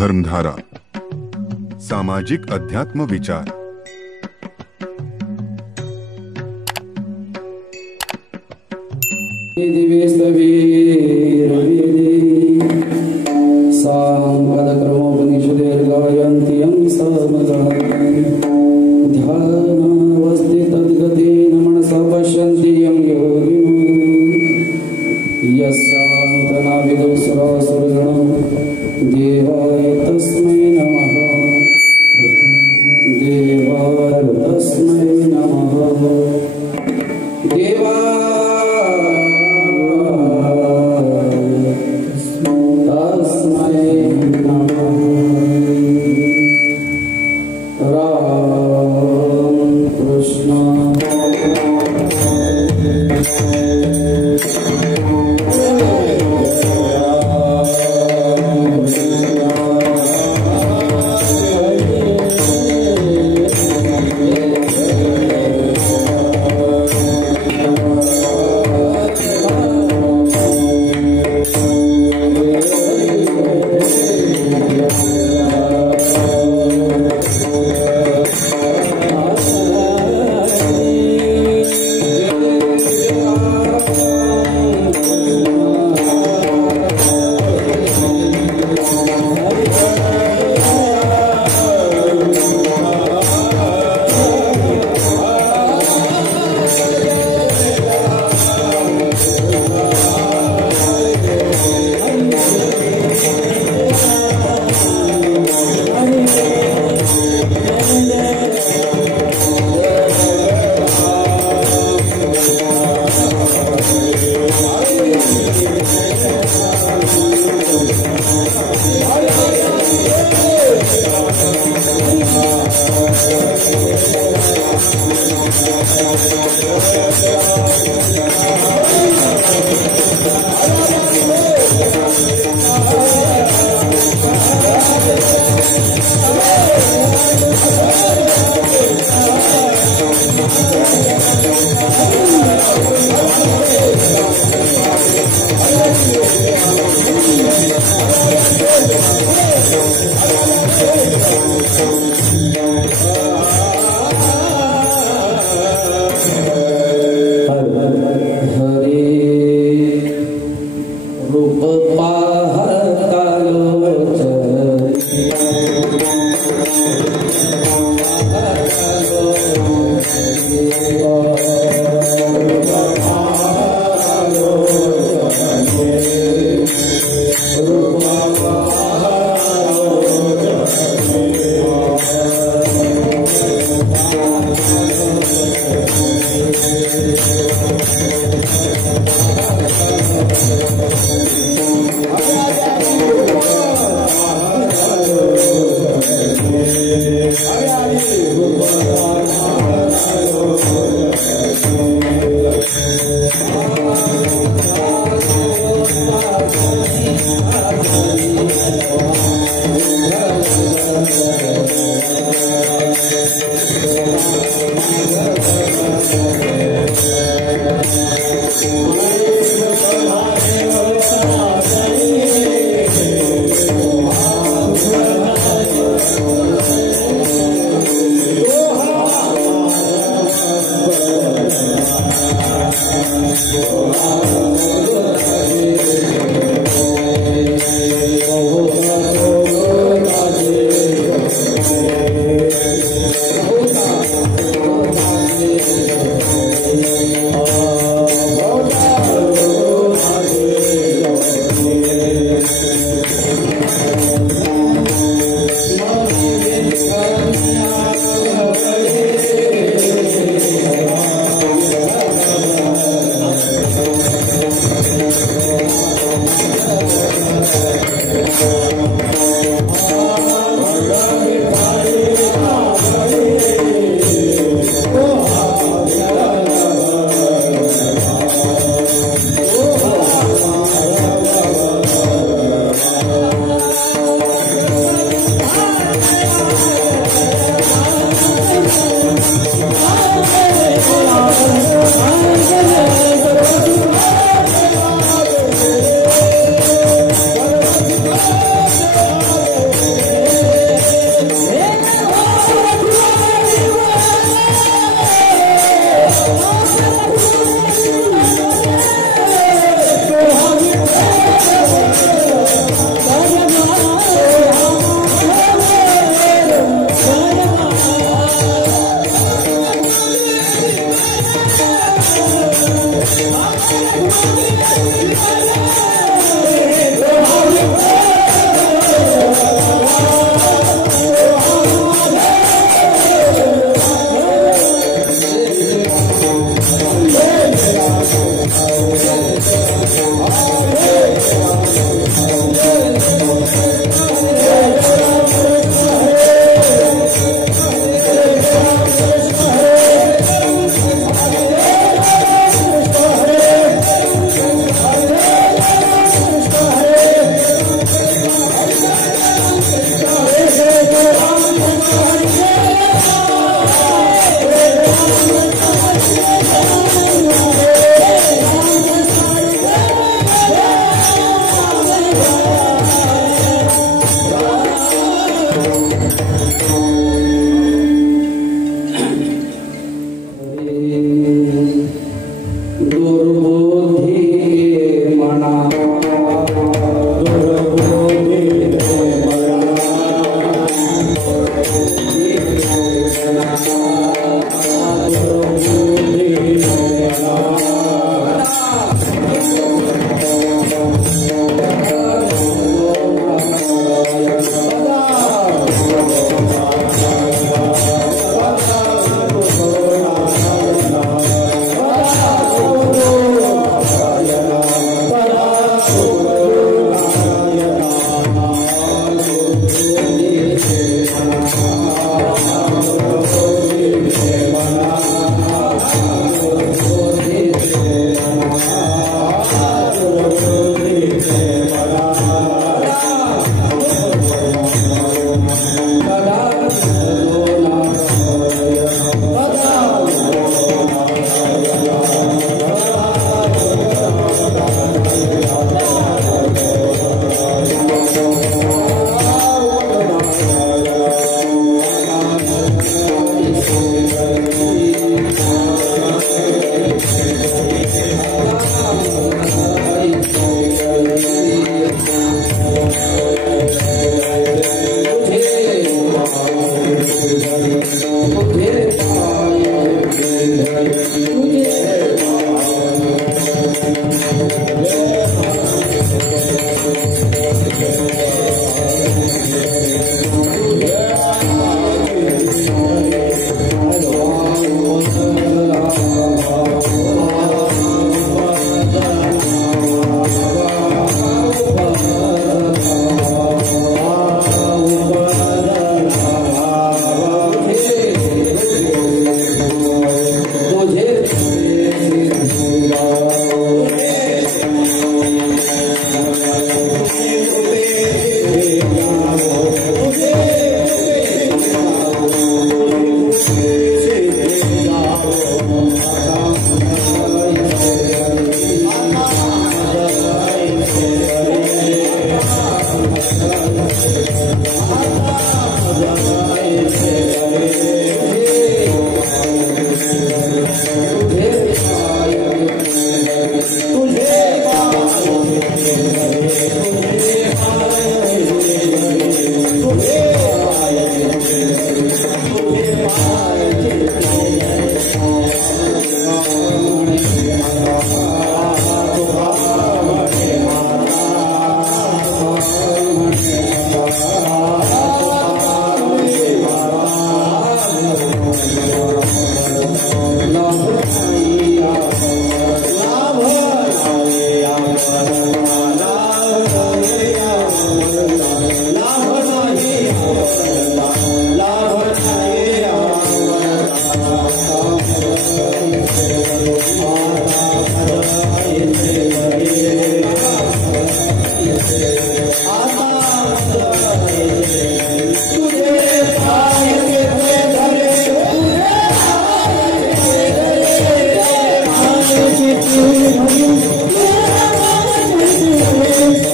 धर्मधारा सामाजिक अध्यात्म विचार।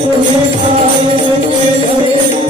तुझे पाय के धरे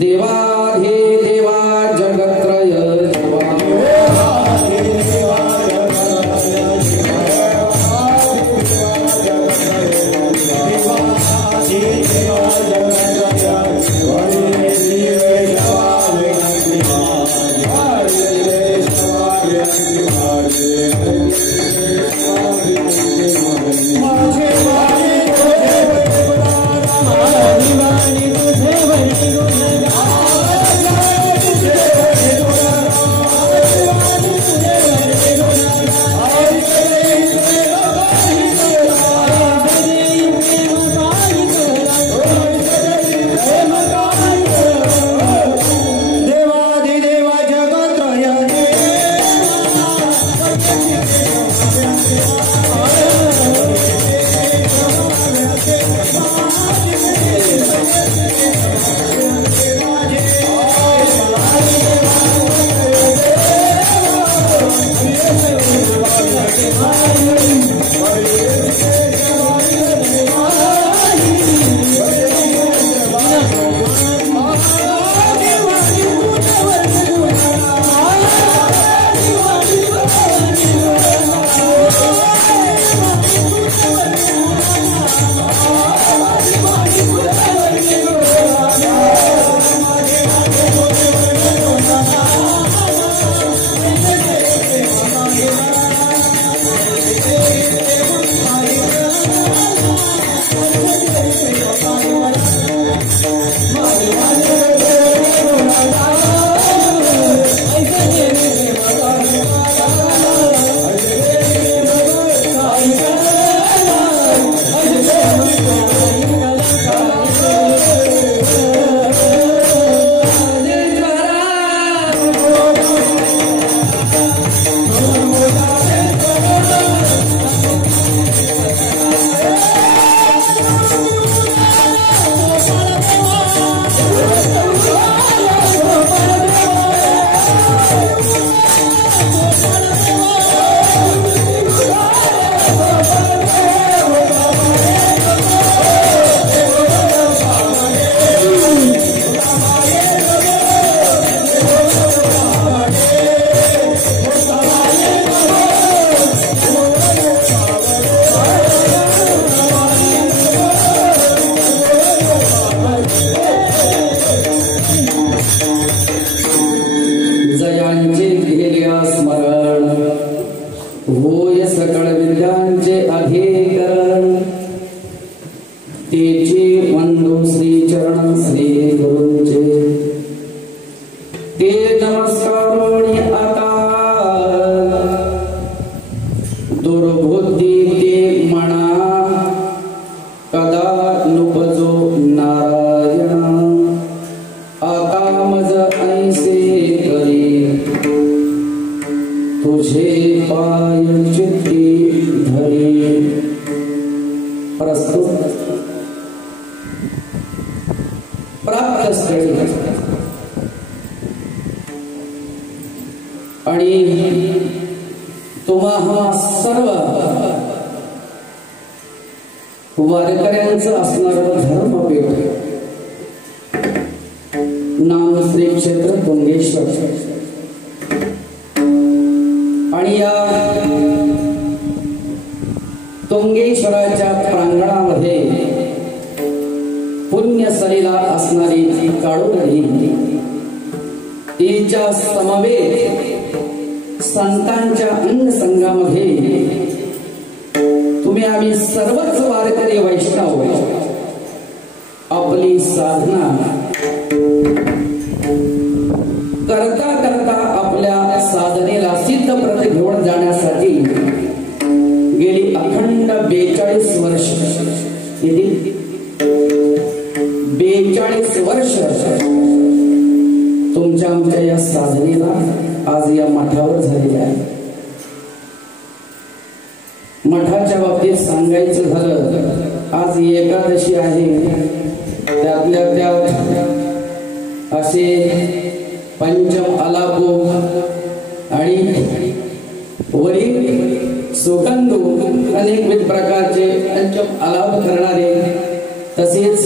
देवा हे देवा जगत्रय तुझे पाय चित्ती धरी. प्रस्तुत प्राप्त स्थळी आणि तुम्हा सर्व वारकऱ्यांचं असणारं धर्मपीठ नाम श्री क्षेत्र तुंगेश्वर आणि या तुंगेश्वराच्या प्रांगणामध्ये पुण्यसलीला असणारी काळोखी तिच्या समवेत संतांच्या अंगसंगामध्ये तुम्ही आम्ही सर्वच वारकरी वैष्णव आपली साधना करता करता आपल्या साधनेला सिद्धप्रत घेऊन जाण्यासाठी गेली अखंड 42 वर्ष 42 वर्ष तुमच्या आमच्या या साधनेला आज या मठावर झालेले आहे. मठाच्या बाबतीत सांगायचं झालं, आज एकादशी आहे. त्यातल्या त्यात असे पंचम आलापो आणि वरी सुगंधू अनेकविध प्रकारचे पंचम आलाप करणारे, तसेच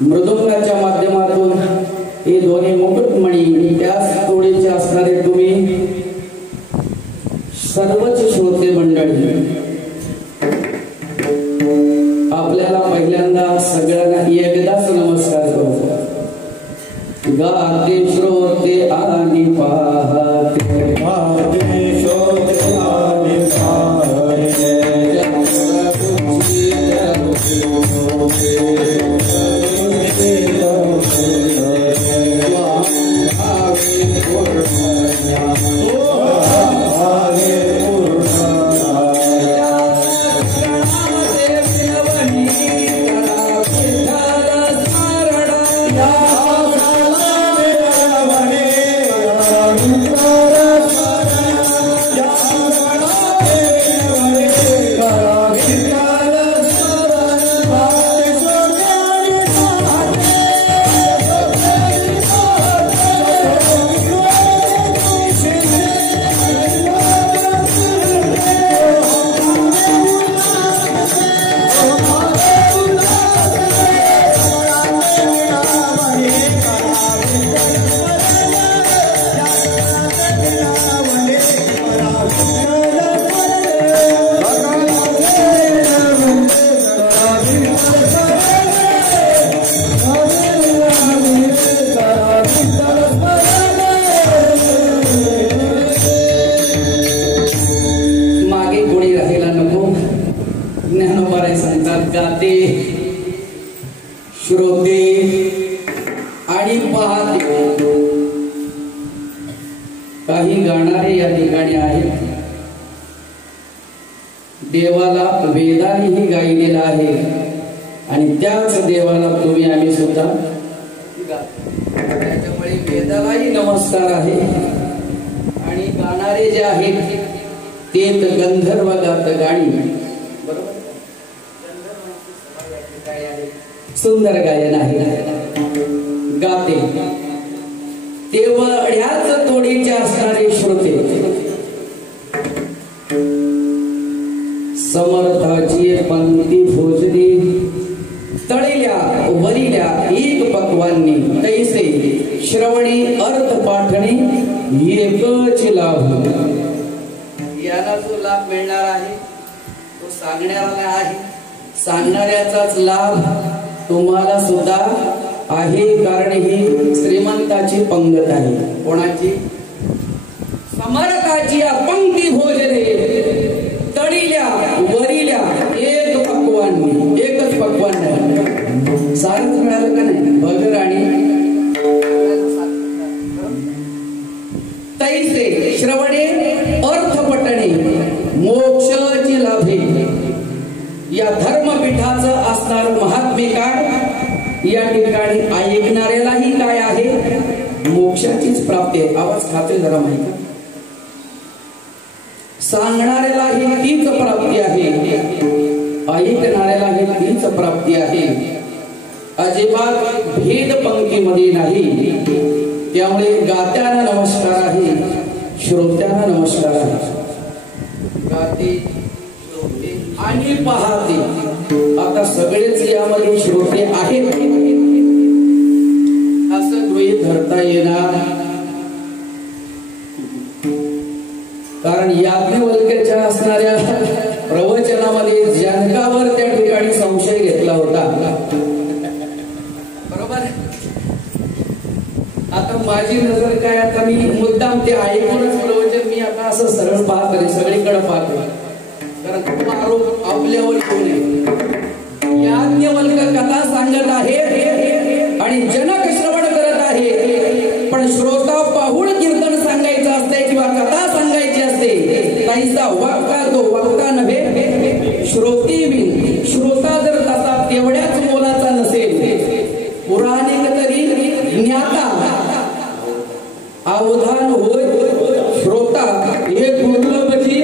मृदुंगाच्या माध्यमातून हे दोन्ही मुकुटमणी त्याच तोडीचे असणारे तुम्ही सर्वच श्रोते मंडळी, आपल्याला पहिल्यांदा सगळ्यांना एकदाच नमस्कार करतो. गाते श्रोते आणि पाहते, गाते श्रोते आणि पाहते, गाते श्रोते आणि पाहते. काही गाणारे या ठिकाणी आहेत. देवाला वेदानेही गायलेला आहे आणि त्याच देवाला तुम्ही आम्ही सुद्धा त्याच्यामुळे वेदालाही नमस्कार आहे. आणि गाणारे जे आहेत ते गंधर्व गात गाणी, बरोबर, सुंदर गायन आहे. गाते तेवढ्याच तोडीचे असणारे श्रोते समर्थाची पंक्ती भोजली तळील्या वरिल्या एक पक्वांनी, तैसे श्रवणी अर्थ पाठणी एकच लाभ. याला जो लाभ मिळणार आहे तो सांगण्याला आहे, सांगणाऱ्याचाच लाभ तुम्हाला सुद्धा आहे. कारण ही श्रीमंताची पंगत आहे. कोणाची? समर्थाची पंक्ती भोजने तळील्या वरिल्या एक पक्वांनी, एकच पक्वान आहे. सारच मिळालं का नाही? भगर आणि तैसे श्रवणे अर्थपटणे मोक्षाची लाभे. या धर्मपीठाचं असणार महात्म्य काय? या ठिकाणी ऐकणाऱ्यालाही काय आहे? मोक्षाचीच प्राप्ती आहे. आवाज खाते जरा माहिती. सांगणाऱ्याला ही तीच प्राप्ती आहे, ऐकणाऱ्याला ही तीच प्राप्ती आहे. अजिबात भेद पंक्तीमध्ये नाही. त्यामुळे गात्यांना नमस्कार आहे, श्रोत्यांना नमस्कार आहे. गाते, श्रोते आणि पाहते. आता सगळेच यामध्ये श्रोते आहेत असं गृहीत धरता येणार, कारण याज्ञवल्क्याच्या असणाऱ्या प्रवचनामध्ये जनकावर त्या ठिकाणी संशय घेतला होता. बरोबर. आता माझी नजर काय, आता मी मुद्दाम ते ऐकूनच प्रवचन मी आता असं सरळ पाहत सगळीकडे पाहतो, कारण तो आरोप आपल्यावर येऊ नये. याज्ञवल्क्य कथा सांगत आहे आणि जनक श्रवण करत आहे, पण श्रोता पाहून कीर्तन सांगायचं असते किंवा कथा सांगायची असते. काहीसा वक्ता तो वक्ता नव्हे, श्रोती बिन. श्रोता जर तसा तेवढ्याच मोलाचा नसेल, पुराणिक तरी ज्ञाता अवधान होय श्रोता हे दुर्लभची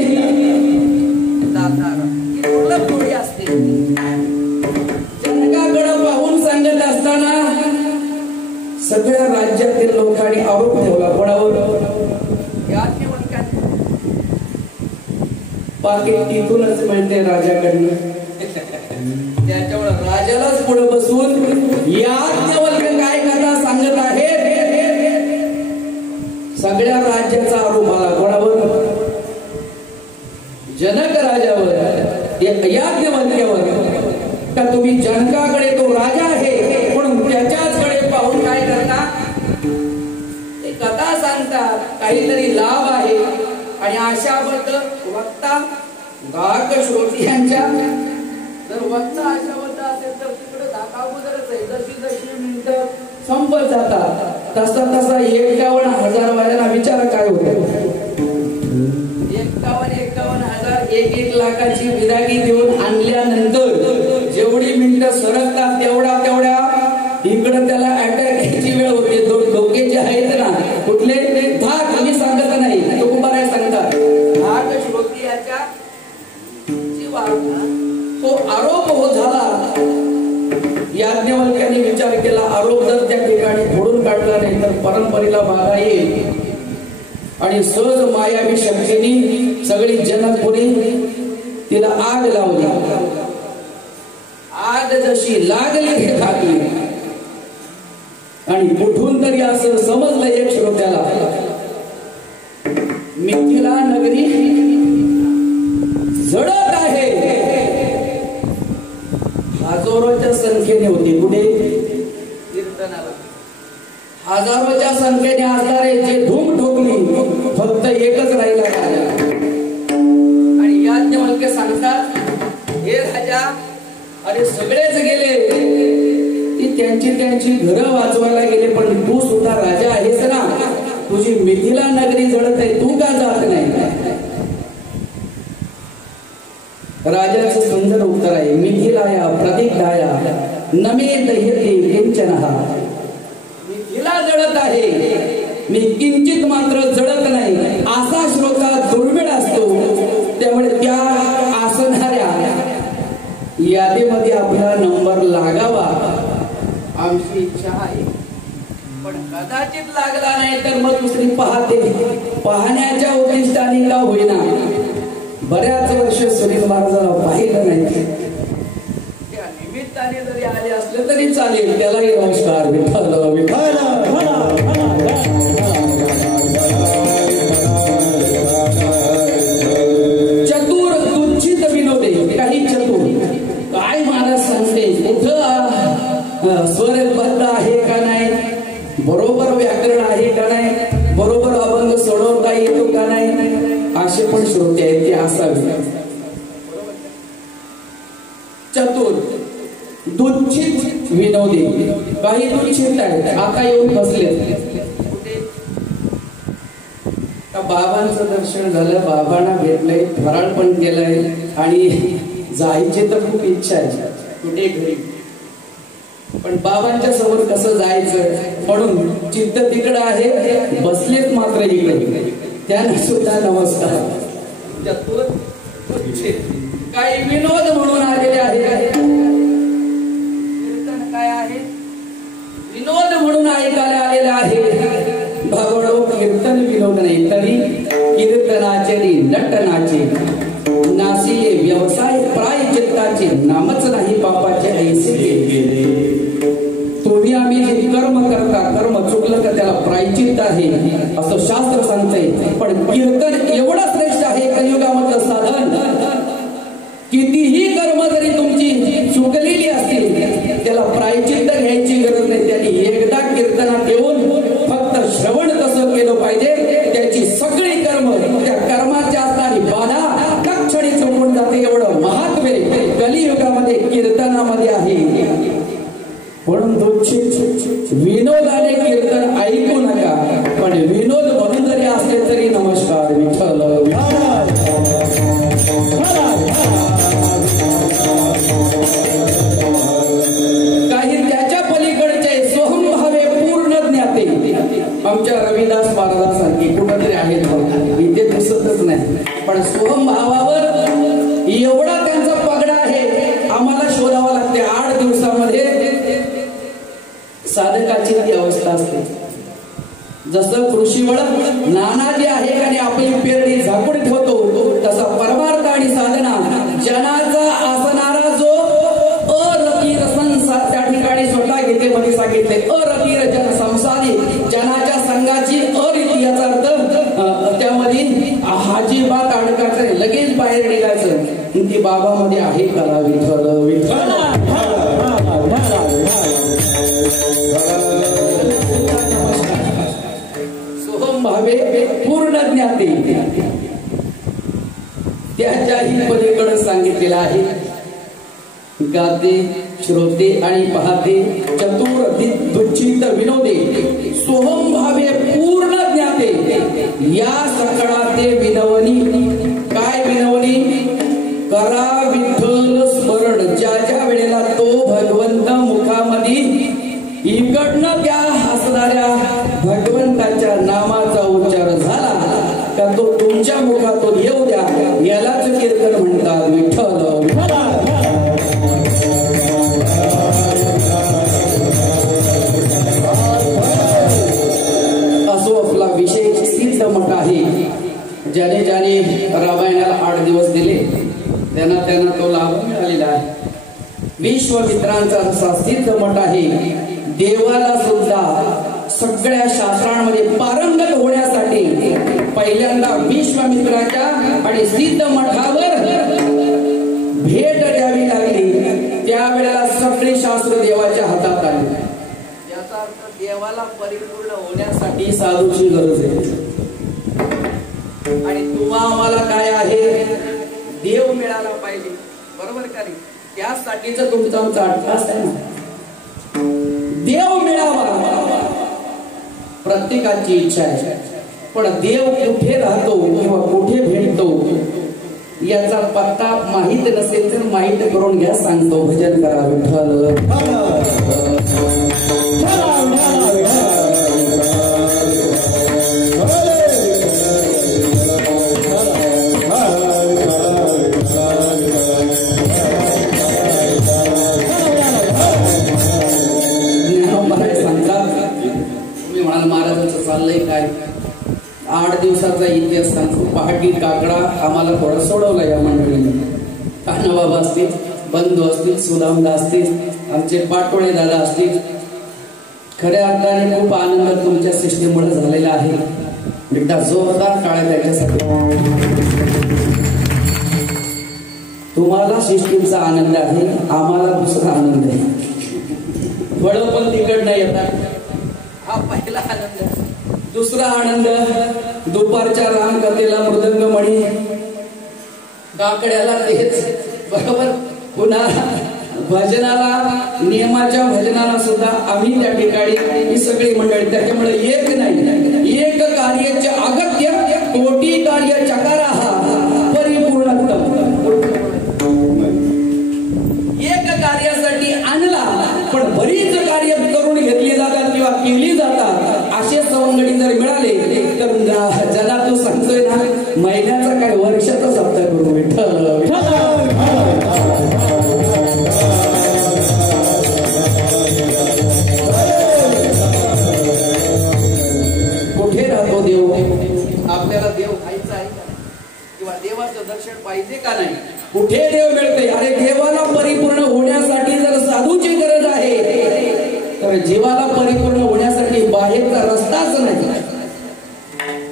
दुर्लभ थोडी असते. जनकाकडे पाहून सांगत असताना सगळ्या राज्यातील लोकांनी आरोप ठेवला कोणावर? पाकिट तिथूनच मिळते राजाकडनं. त्याच्यामुळे राजालाच पुढे बसून याज्ञवल्क्य काय कथा सांगत आहे, सगळ्या राज्याचा आरोप आला कोणावर? जनक राजावर, याज्ञवल्क्यावर. का तुम्ही जनकाकडे तो राजा आहे म्हणून त्याच्याचकडे पाहून काय करता? ते कथा सांगतात, काहीतरी लाभ आहे आणि अशाबद्दल वक्ता गाक श्रोती यांच्या. जर वक्ता अशाबद्दल असेल तर तिकडे अगोदरच आहे, जशी जशी मिनिटं संपत जातात तसा तसा 51,000 वाजांना विचार काय होतं. 51,000 1 लाखाची विदागी देऊन आणल्यानंतर जेवढी मिनिटं सरकतात तेवढ्या इकडे त्याला अटॅक यायची वेळ होते. डोके जे आहेत ना कुठले धाक मी सांगत नाही, तो कुमार सांगतात धाक श्रोती याच्या तो आरोप हो झाला. याज्ञवल्क्याने विचार केला, आरोप जर त्या ठिकाणी फोडून काढला नाही तर परंपरेला बाधा येईल. आणि सहज मायावी शक्तीने सगळी जनकपुरी तिला आग लावली. आग जशी लागली हे खाकली आणि कुठून तरी असं समजलं एक श्रोत्याला, मिथिला नगरी जळत आहे. हजारोच्या संख्येने होती. कुठे? कीर्तनाला हजारोच्या संख्येने असणारे जे धूम ठोकली, फक्त एकच राहिला राजा. आणि याज्ञवल्क्य सांगतात, हे राजा, अरे सगळेच गेले, ती त्यांची घरं वाचवायला गेले, पण तू सुद्धा राजा आहेस ना, तुझी मिथिला नगरी जळत आहे, तू का जात नाही? राजाचं सुंदर उत्तर आहे, मिथिलाया प्रतीक्षाया नमे दह्यते किंचनः. मिथिला जळत आहे, मी किंचित मात्र जळत नाही, असा श्रोता दुर्मिळ असतो. त्यामुळे त्या असणाऱ्या यादीमध्ये आपला नंबर लागावा आमची इच्छा आहे. पण कदाचित लागला नाही तर मग दुसरी पाहण्याच्या उद्दिष्टाने का होईना बऱ्याच वर्ष सुनील महाराजांना पाहिलं नाही, त्या निमित्ताने जरी आले असले तरी चालेल. त्यालाही नमस्कार. विठ्ठल विठ्ठल. चतुर तुच्छित विनोदे. काही चतुर काय महाराज सांगते, कुठं स्वरबद्ध आहे का नाही, बरोबर व्याकरण आहे का नाही, बरोबर अभंग सोडवता येतो का नाही, असे पण श्रोते आहेत ते असावे. चतुर दुच्छित विनोदी. काही दुच्छित आहेत, आता येऊन बसले. बाबांचं दर्शन झालं, बाबांना भेटलंय, फराळ पण केलंय आणि जायची तर खूप इच्छा आहे कुठे घरी, पण बाबांच्या समोर कसं जायचं म्हणून चित्त तिकडं आहे, बसलेत मात्र इकडे. त्यांना सुद्धा नमस्कार. चतुर काही विनोद म्हणून आलेले आहे. कीर्तन काय आहे? विनोद म्हणून ऐकायला आलेले आहे. भावडो कीर्तन विनोद नाही तरी कीर्तनाचे नटनाचे नासिले व्यवसाय प्रायचित्ताचे नामच नाही पापाचे ऐसे गेले. तुम्ही आम्ही जे कर्म करता कर्म चुकलं तर त्याला प्रायचित्त आहे असं शास्त्र सांगतंय. पण कीर्तन एवढं श्रेष्ठ आहे कलियुगामधलं साधन. कितीही कर्म जरी तुमची चुकलेली असतील त्याला प्रायचित्त घ्यायची गरज नाही. त्यांनी एकदा कीर्तनात येऊन फक्त श्रवण कसं केलं पाहिजे त्याची सगळी कर्म त्या कर्माच्या असणारी बाधा तक्षणी चुकून जाते. एवढं महत्व कलियुगामध्ये कीर्तनामध्ये आहे. म्हणून विनोदाने कीर्तन ऐकू नका. पण विनोद म्हणून जरी असले तरी नमस्कार विठ्ठल. काही त्याच्या पलीकडचे सोहमभावे पूर्ण ज्ञाते आमच्या रविदास महाराजांसारखी कुठंतरी आहेत इथे दिसतच नाही. पण सोहमभावावर एवढा त्यांचा पगडा आहे आम्हाला शोधावा लागते. 8 दिवसामध्ये साधकाची ती अवस्था असते. जसं कृषीवळ नानाजी आहे आणि आपली पेरणी झाकून ठेवतो तसा परमार्थ आणि साधना जनाचा असणारा जो अरतीर संसार त्या ठिकाणी स्वतः गीतेमध्ये सांगितले. अरतीर जन संसारी जनाच्या संघाची अरीती याचा अर्थ त्यामध्ये हाजीबात अडकायचं लगेच बाहेर निघायचं. ती बाबामध्ये आहे कला विठ्ठल विठ्ठल. सोहम भावे पूर्ण ज्ञाते त्याच्याही पलीकडे सांगितलेलं आहे. गाते श्रोते आणि पाहते चतुर दुचित विनोदे सोहम भावे पूर्ण ज्ञाते या सकळाते विनवनी. काय विनवनी? करा विठ्ठल स्मरण. ज्या ज्या वेळेला तो भगवंत मुखामध्ये इकडनं त्या हसणाऱ्या भगवंताच्या नामाचा उच्चार झाला का तो तुमच्या मुखातून येऊ द्या. यालाच कीर्तन म्हणतात विठ्ठल. असो आपला विशेष सिद्ध मठ आहे. ज्याने ज्याने रामायणाला 8 दिवस दिले त्यांना तो लाभ मिळालेला आहे. विश्वामित्रांचा असा सिद्ध मठ आहे. देवाला सुद्धा सगळ्या शास्त्रांमध्ये पारंगत होण्यासाठी पहिल्यांदा विश्वामित्राच्या आणि सिद्ध मठावर भेट द्यावी लागली. त्यावेळेला सगळे शास्त्र देवाच्या हातात आले. याचा अर्थ देवाला परिपूर्ण होण्यासाठी साधूची गरज आहे. आणि तुम्हा आम्हाला काय आहे? देव मिळाला पाहिजे. बरोबर का नाही? त्यासाठीच तुमचा आमचा अट्टास आहे ना. देव मिळावा प्रत्येकाची इच्छा आहे. पण देव कुठे राहतो किंवा कुठे भेटतो याचा पत्ता माहित नसेल तर माहित करून घ्या. सांगतो भजन करा विठ्ठल. महाराजांचं चाललंय काय? 8 दिवसाचा इतिहास सांगतो. पहाटी काकडा आम्हाला थोडा सोडवला या मंडळीने. कान्हाबाबा असतील, बंधू असतील, सुदामदा असतील, आमचे पाटोळे दादा असतील. खऱ्या अर्थाने खूप आनंद तुमच्या सृष्टीमुळे झालेला आहे. एकदा जोरदार टाळ्या त्याच्यासाठी. तुम्हाला सृष्टीचा आनंद आहे, आम्हाला दुसरा आनंद आहे. फळं पण तिकडनं येतात. हा पहिला आनंद. दुसरा आनंद दुपारच्या रामकथेला मृदंगमणी काकड्याला तेच बरोबर. पुन्हा भजनाला नियमाच्या भजनाला सुद्धा आम्ही त्या ठिकाणी ही सगळी मंडळी. त्याच्यामुळे एक नाही एक कार्याचे अगत्य कोटी कार्य चकारा परिपूर्ण. एक कार्यासाठी आणला पण बरीच कार्य करून घेतली जातात किंवा केली जातात. असे सवंगडी जर मिळाले तर ज्याला तू सांगतोय ना महिन्याचा काय वर्षाचा पाहायचं आहे का किंवा देवाचं दर्शन पाहिजे का नाही? कुठे देव मिळते? अरे देवाला परिपूर्ण होण्यासाठी जर साधूची गरज आहे तर जीवाला परिपूर्ण होण्यासाठी बाहेरचा रस्ताच नाही.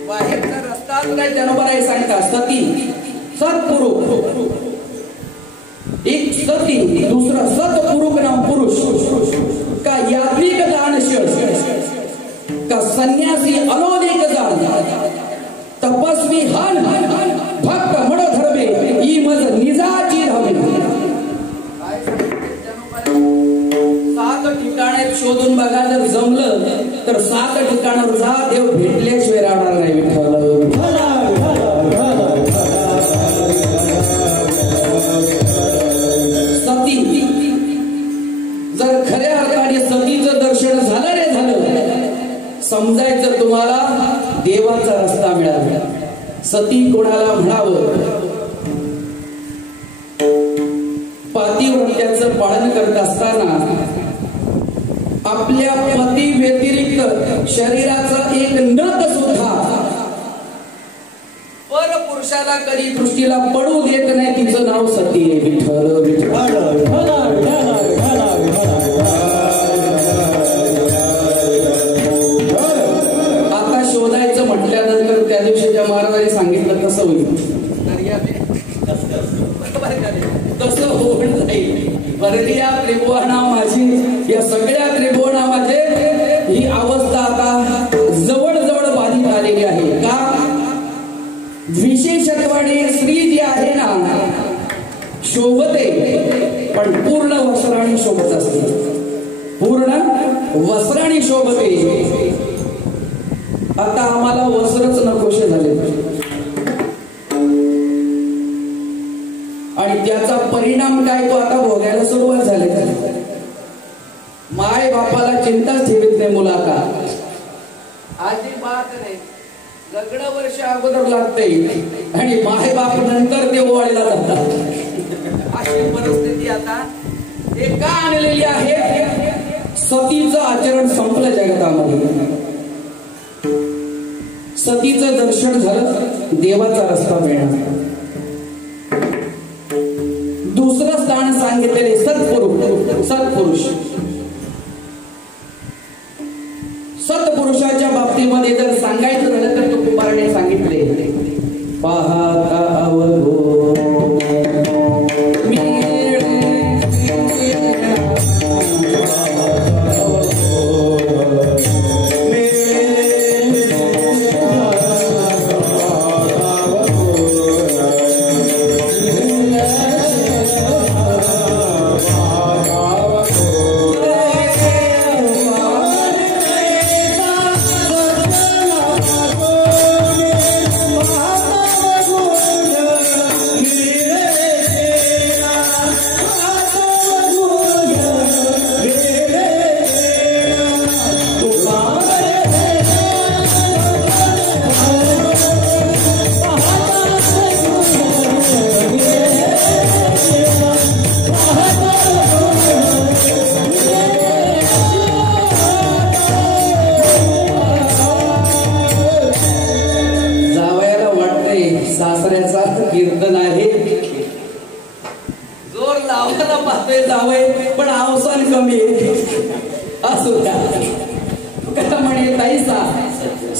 बाहेरचा रस्ताच नाही. त्यानुसार सांगता सती सत्पुरुष, एक सती, दुसरा सत्पुरुष नाम पुरुष का यात्रिक दानश का संन्यासी अलोलिक जाण तपस्वी हन भक्त मनोधर्मे ही मज निजाची धावे. 7 ठिकाणे शोधून बघा, जर जमलं तर 7 ठिकाणावर जा, देव भेटल्याशिवाय राहणार नाही. विठ्ठल सती, जर खऱ्या अर्थाने सतीचं दर्शन झालं रे झालं, समजायचं तुम्हाला देवाचा रस्ता मिळाला. सती कोणाला म्हणावं? पातिव्रत्याचं पालन करत असताना आपल्या पती व्यतिरिक्त शरीराचं एक नख सुद्धा पर पुरुषाला कधी दृष्टीला पडू देत नाही. तिचं नाव सती आहे. विठ्ठल विठ्ठल. आता शोधायचं म्हटल्यानंतर त्या दिवशीच्या महाराजांनी सांगितलं कसं होईल? कसं होऊन जाईल? भरलिया त्रिभुवना माझी, या सगळ्या त्रिभुवनामध्ये ही अवस्था आता जवळ बाधित आलेली आहे. का? विशेषत्वाने स्त्री जी आहे ना शोभते, पण पूर्ण वस्त्राने शोभत असते. पूर्ण वस्त्राने शोभते. आता आम्हाला वस्त्रच नकोशे झाले आणि त्याचा परिणाम काय तो आता भोगायला सुरुवात झाली. माय बापाला चिंताच ठेवीत नाही मुलाचा. अजिबात नाही. लग्न वर्ष अगोदर लागते आणि माय बाप नंतर ते ओवाळीला जातात. अशी परिस्थिती आता हे का आणलेली आहे? सतीचं आचरण संपलं जगतामध्ये. सतीचं दर्शन झालं, देवाचा रस्ता मिळणार. दुसरं स्थान सांगितलेले सत्पुरुष. सत्पुरुषाच्या बाबतीमध्ये जर सांगायचं झालं तर तुकोबाने सांगितले, पाहता अवघो कीर्तन आहे. जोर लावायला पाहतोय जावय, पण अवसान कमी असू द्या. कथा म्हणे ताईसा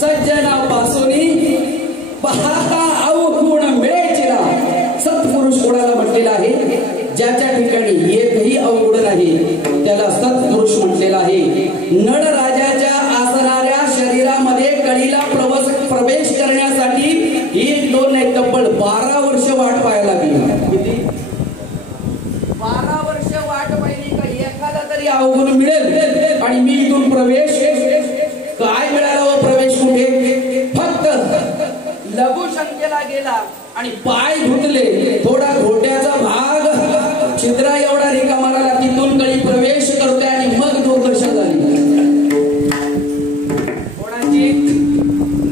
सज्जना पासूनी पाहता अवगुण मिळेचिरा. सत्पुरुष कोणाला म्हटलेला आहे? ज्याच्या ठिकाणी एकही अवगुण नाही त्याला सत्पुरुष म्हटलेला आहे. नळ राजाच्या आसनाऱ्या शरीरामध्ये कळीला प्रवेश करण्यासाठी 1-2 नाही तब्बल 12 वर्ष वाट पाहायला लागली. किती? 12 वर्ष वाट पाहिली का एखादा तरी अवगुण मिळेल आणि मी इथून प्रवेश. काय मिळाला व प्रवेश कुठे? फक्त लघुशंकेला गेला आणि पाय धुतले, थोडा घोट्याचा भाग छिद्रा एवढा रिकामा राहिला, तिथून कळी प्रवेश करतोय आणि मग दुर्दशा झाली. कोणाची?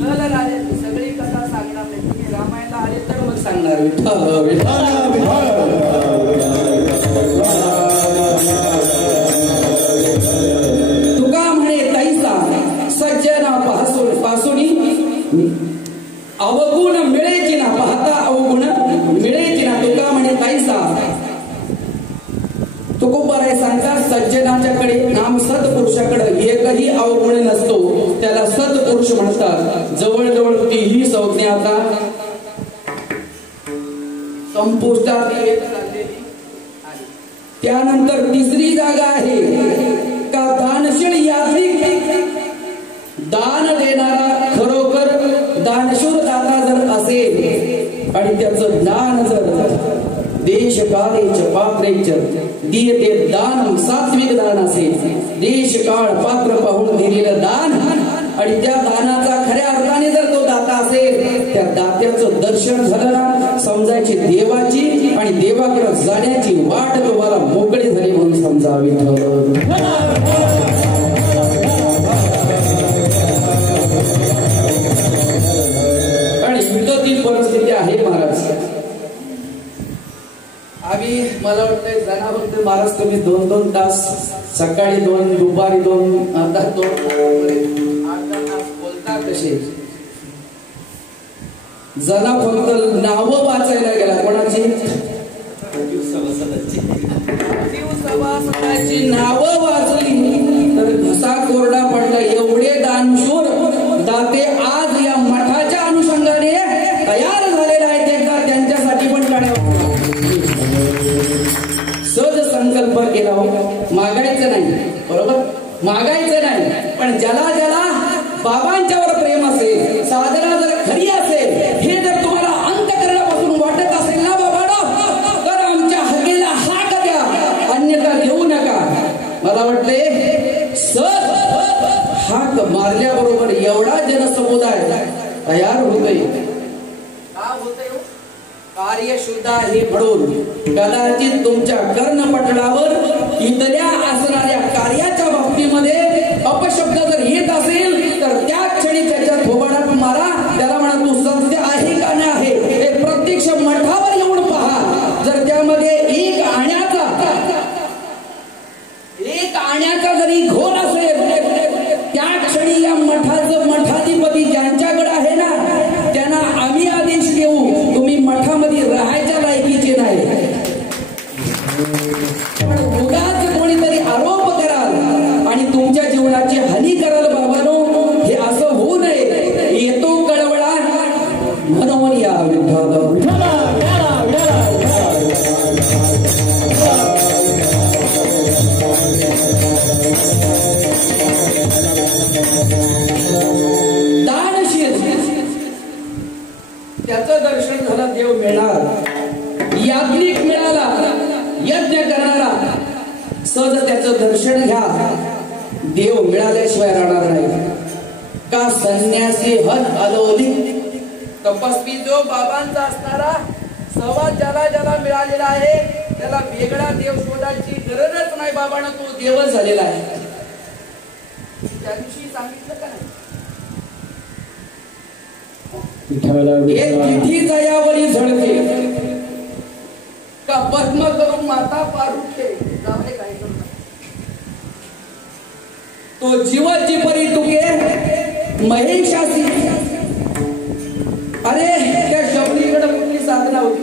नल राजाची. सगळी कथा सांगणार नाही, तुम्ही रामायणाला आले तर मग सांगणार. तुका म्हणे ताईसा सज्जना पासूनी अवगुण मिळे नाम सत्पुरुषाकडे एकही अवगुण नसतो, त्याला सत्पुरुष म्हणतात. जवळजवळ तीही संज्ञा आता संपुष्टात येत चाललेली आहे. त्यानंतर तिसरी जागा आहे का दानशील यात्रिक, दान देणारा खरोखर दानशूर दाता जर असेल आणि त्याचं दान जर देश काळेच पात्रेच दियते दान सात्विक दान असेल, देश काळ पात्र पाहून दिलेलं दान आणि त्या दानाचा खऱ्या अर्थाने जर तो दाता असेल, त्या दात्याचं दर्शन झालं ना, समजायची देवाची आणि देवाकडे जाण्याची वाट तुम्हाला मोकळी झाली म्हणून समजावी. आणि युद्धातील परिस्थिती आहे महाराज. आम्ही मला वाटतंय जनावरते महाराज तुम्ही 2-2 तास, सकाळी 2, दुपारी 2, आता 2, 8 तास बोलता. कसे जना फक्त नावं वाचायला गेला. कोणाची? सभासदाची नावं वाचली तर घसा कोरडा पडला. एवढे दानशूर दाते आज या मठाच्या अनुषंगाने तयार झालेले आहेत. एकदा त्यांच्यासाठी पण काढा. सहज संकल्प केला हो, मागायचं नाही, बरोबर, मागायचं नाही. पण ज्याला ज्याला बाबांच्यावर प्रेम असेल, साधना जर खरी असेल, हे जर तुम्हाला अंतःकरणापासून वाटत असेल ना बाबांनो, तर आमच्या हकेला हाक द्या, अन्यथा देऊ नका. मला वाटते सर हाक मारल्याबरोबर एवढा जनसमुदाय तयार होतोय. का होतोय? कार्य शुद्ध आहे म्हणून. कदाचित तुमच्या कर्णपटलावर इथल्या असणाऱ्या कार्याच्या बाबतीमध्ये अपशब्द जर येत असेल तर त्या क्षणी त्याच्या थोबाडात मारा. त्याला म्हणा तू सत्य आहे का नाही आहे हे प्रत्यक्ष मठावर येऊन पहा. जर त्यामध्ये एक आण्याचा जरी घोर असेल, त्या क्षणी या मठाचं मठाधिपती ज्यांच्याकडे आहे ना, त्यांना आम्ही आदेश देऊ, तुम्ही मठामध्ये राहायच्या लायकीचे नाही. पण उगाच कोणीतरी आरोप कराल आणि तुमच्या जीवनाची हानी कराल बाबांनो, हे असं होऊ नये. येतो कळवळा म्हणून या दानशील त्याचं दर्शन झालं, देव मिळणार. याज्ञिक मिळाला, यज्ञ करणारा, सहज त्याचं दर्शन घ्या, देव मिळाल्याशिवाय राहणार नाही. का संन्यासी हन अलौकिक तपस्वी जो बाबांचा असणारा सहवास ज्याला ज्याला मिळालेला आहे, त्याला वेगळा देव शोधायची गरजच नाही. बाबांना तो देवच झालेला आहे. त्या दिवशी सांगितलं का नाही, तिथी जयावरी झळके का पद्म करून माता पारुखे जावे काय करणार. तो जीवाची परी तुके महेशासी. अरे त्या शबरीकडे कुठली साधना होती?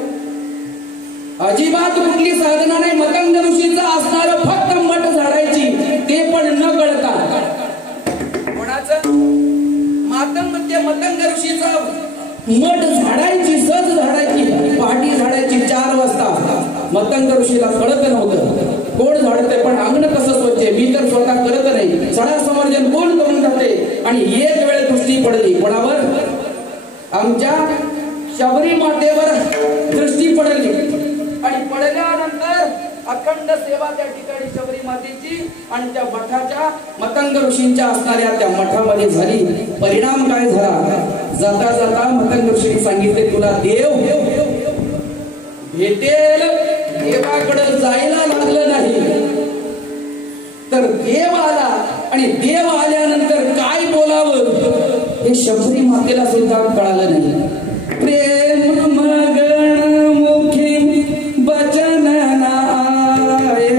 अजिबात कुठली साधना नाही. मतंग ऋषीचा असणारं फक्त मठ झाडायची, ते पण न कळता. कोणाचं? मतंग ऋषीचा मठ झाडायची, सहज झाडायची, पहाटी झाडायची 4 वाजता. मतंग ऋषीला कळत नव्हतं कोण झाडते, पण अंगण कसं स्वच्छ, मी तर स्वतः करत नाही, सडा समर्जन कोण करून जाते. आणि एक वेळ दृष्टी पडली. कोणावर? आमच्या शबरी मातेवर दृष्टी पडली. आणि पडल्यानंतर अखंड सेवा त्या ठिकाणी शबरी मातेची आणि त्या मठाच्या मतंग ऋषींच्या असणाऱ्या त्या मठामध्ये झाली. परिणाम काय झाला? जाता जाता मतंग ऋषींनी सांगितले, तुला देव भेटेल. देवाकडे जायला लागलं नाही तर देव आला. आणि देव आल्यानंतर काय बोलावं हे शबरी मातेला सुद्धा कळालं नाही. प्रेम मगन मुखी बचन नाये,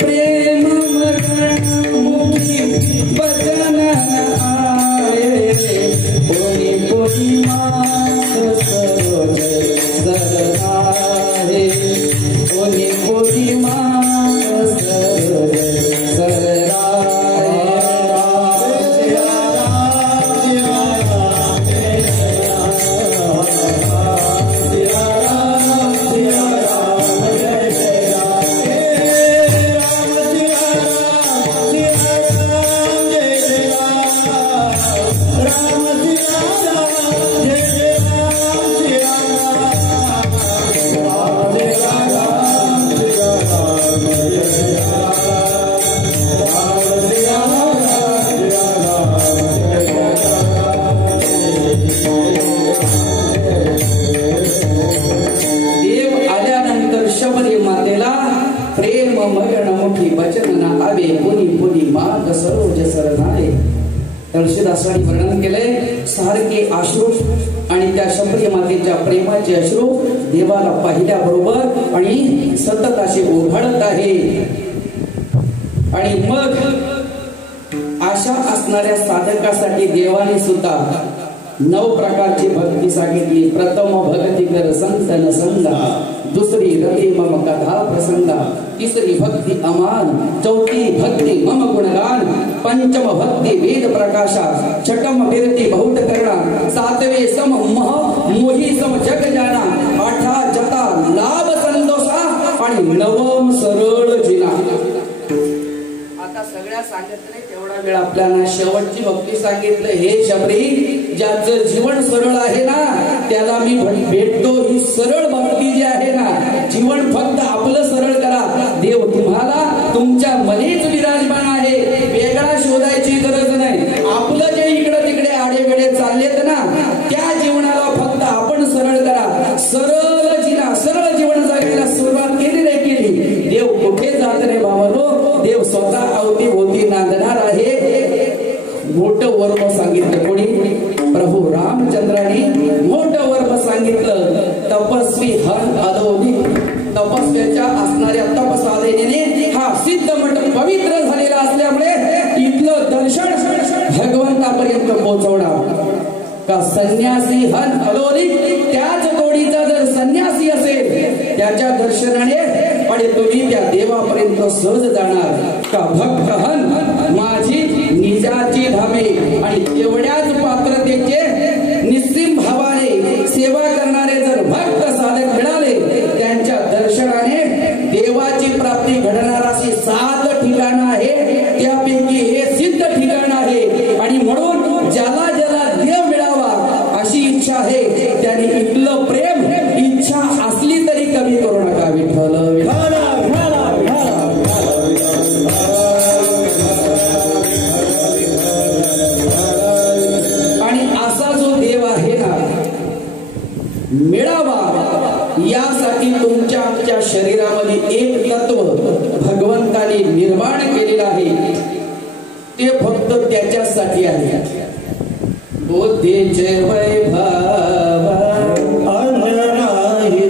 प्रेम मगन मुखी बचन नाये, कोणी कोणी मास सरोज सरनाये, कोणी कोणी मास सरोज शबरी मातेला प्रेम मगन मुखी वचन ना आवे पुनी पुनी माग सरोज सरनाळे. तुळशीदासांनी वर्णन केलंय सारखे अश्रू आणि त्या शबरी मातेच्या प्रेमाचे अश्रू देवाला पाहिल्याबरोबर आणि सतत असे ओघळत आहे. आणि मग आशा असणाऱ्या साधकासाठी देवाने सुद्धा 9 प्रकारची भक्ती सांगितली. प्रथम भक्ती कर संतन संगा, दुसरी रती मम कथा प्रसंगा, तिसरी भक्ती अमान, चौथी भक्ती मम गुणगान, पंचम भक्ती वेद प्रकाशा, छठम विरती बहुत करणा, सातवे सम मोही सम जग जाना, आठा जता लाभ संतोषा आणि नवम सरळ जिना. आता सगळ्या सांगितलं नाही तेवढा वेळ आपल्याला शेवटची भक्ती सांगितलं. हे शबरी, ज्याचं जीवन सरळ आहे ना त्याला मी भेटतो. ही सरळ भक्ती जी आहे ना, जीवन फक्त आपलं सरळ करा. देव तुम्हाला तुमच्या मनेच विराजमान आहे, वेगळा शोधायची गरज नाही. आपलं जे इकडे तिकडे आडेवेडे चाललेत ना त्या जीवनाला फक्त आपण सरळ करा. सरळ जीना, सरळ जीवन जगायला सुरुवात केली नाही केली, देव कुठे जात नाही बाबांनो. देव स्वतः अवतीभोवती नांदणार आहे. मोठं वर्म सांगितलं कोणी? प्रभू रामचंद्रांनी मोठं वर्म सांगितलं. तपस्वी हन अदोनी, तपस्याच्या असणाऱ्या तपसाधनेने हा सिद्ध मठ पवित्र झालेला असल्यामुळे इथलं दर्शन भगवंतापर्यंत पोहोचवणार. का संन्यासी हन अलोनी, त्याच तोडीचा जर संन्यासी असेल त्याच्या दर्शनाने आणि तुम्ही त्या देवापर्यंत सहज जाणार. का भक्त हन माझी निजाची धामे, आणि एवढ्याच पात्रतेचे निस्सीम भावाने सेवा करणारे जर भक्त साधक मिळाले त्यांच्या दर्शनाने देवाची प्राप्ती घडणार. अशी 7 ठिकाणं आहे, त्यापैकी हे सिद्ध ठिकाण आहे. आणि म्हणून ज्याला ज्याला देव मिळावा अशी इच्छा आहे त्याने इथलं प्रेम, इच्छा असली तरी कमी करू नका. विठ्ठल आणि असा जो देव आहे ना मिळावा यासाठी तुमच्या आमच्या शरीरामध्ये एक तत्व भगवंताने निर्माण केलेलं आहे. ते फक्त त्याच्यासाठी आहे. बुद्धीचे वैभव अन्नाही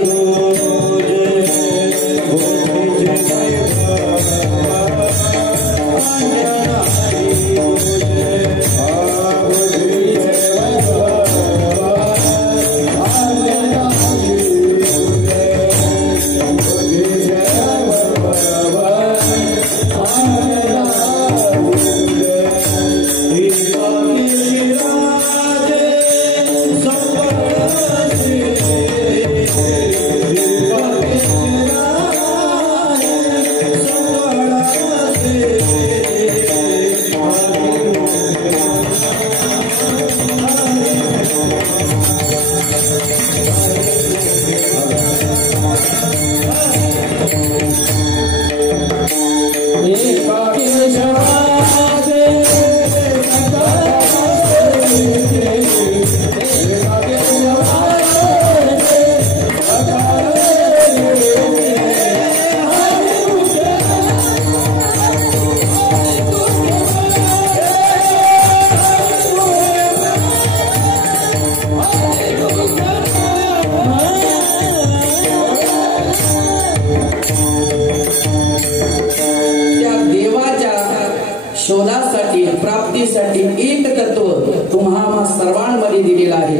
शोधासाठी प्राप्तीसाठी एक तत्व तुम्हाला सर्वांमध्ये दिलेलं आहे.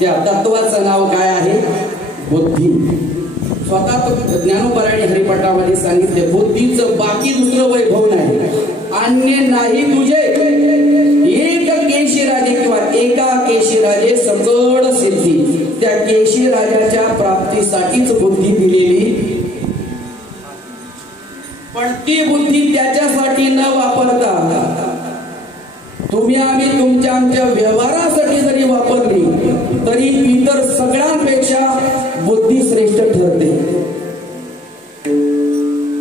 त्या तत्वाचं नाव काय आहे? बुद्धी. स्वतः ज्ञानोबराने हरिपाठामध्ये सांगितले बुद्धीचं बाकी दुसरं वैभव नाही, अन्य नाही तुझे. एक केशीराजे किंवा एका केशीराजे सकळ सिद्धी. त्या केशीराजाच्या प्राप्तीसाठीच बुद्धी दिलेली, पण ती बुद्धी त्याच्यासाठी न वापरता तुम्ही आम्ही तुमच्या आमच्या व्यवहारासाठी जरी वापरली तरी इतर सगळ्यांपेक्षा बुद्धी श्रेष्ठ ठरते.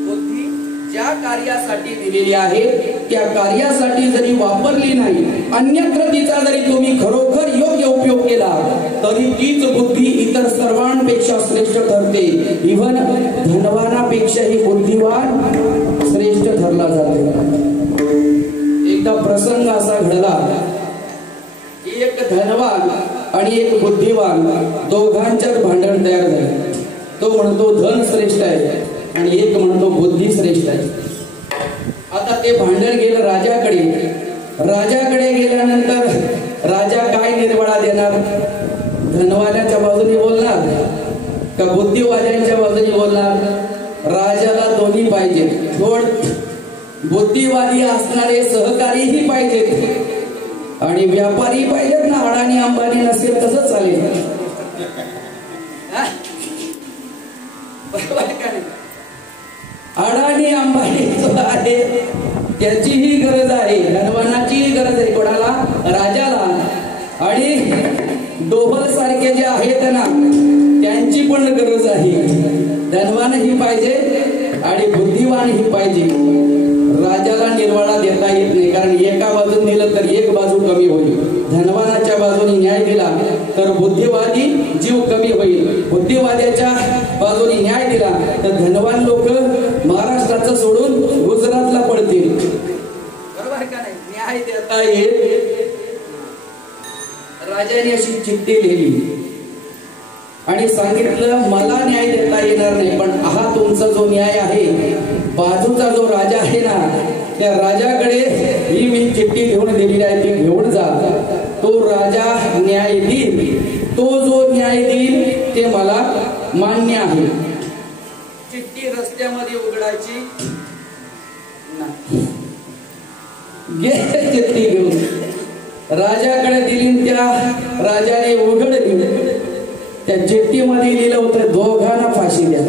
बुद्धी ज्या कार्यासाठी दिलेली आहे त्या कार्यासाठी जरी वापरली नाही, अन्यत्र तिचा जरी तुम्ही खरोखर योग्य उपयोग केला तरी तीच बुद्धी इतर सर्वांपेक्षा श्रेष्ठ ठरते. इव्हन धनवानापेक्षाही बुद्धिवान श्रेष्ठ ठरला जातो. एकदा प्रसंग असा घडला, एक धनवान आणि एक बुद्धिवान दोघांच्यात भांडण तयार झाले. तो म्हणतो धन श्रेष्ठ आहे आणि एक म्हणतो बुद्धी श्रेष्ठ आहे. आता ते भांडण गेलं राजाकडे. राजाकडे गेल्यानंतर राजा काय निर्वाळा देणार? धनवानाच्या बाजूने बोलणार का बुद्धिवाद्यांच्या बाजूने बोलणार? राजाला दोन्ही पाहिजे. थोड बुद्धिवादी असणारे सहकारीही पाहिजेत आणि व्यापारी पाहिजेत ना. अडाणी अंबानी नसेल तसंच चालेल. अडाणी अंबानी जो आहे त्याचीही गरज आहे, धनवानाचीही गरज आहे. कोणाला? राजाला. आणि डोबल सारखे जे आहेत ना त्यांची पण गरज आहे. धनवानही पाहिजे आणि बुद्धिवानही पाहिजे. राजाला निर्वाळा देता येत नाही, कारण एका बाजून दिलं तर एक बाजू कमी होईल. धनवानाच्या बाजूने न्याय दिला तर बुद्धिवादी जीव कमी होईल. बुद्धिवाद्याच्या बाजूने न्याय दिला तर धनवान लोक महाराष्ट्राचं सोडून गुजरातला पडतील. बरोबर का नाही? न्याय देता येत. राजाने अशी चिठ्ठी लिहिली आणि सांगितलं मला न्याय देता येणार नाही, पण हा तुमचा जो न्याय आहे, बाजूचा जो राजा आहे ना त्या राजाकडे ही मी चिठ्ठी घेऊन दिलेली आहे, ती घेऊन जा. तो राजा न्याय देईल. तो जो न्याय देईल ते मला मान्य आहे. चिठ्ठी रस्त्यामध्ये उघडायची नाही. चिठ्ठी घेऊन राजाकडे दिली. त्या राजाने उघडली. त्या चिठ्ठीमध्ये लिहिलं होतं दोघांना फाशी द्या.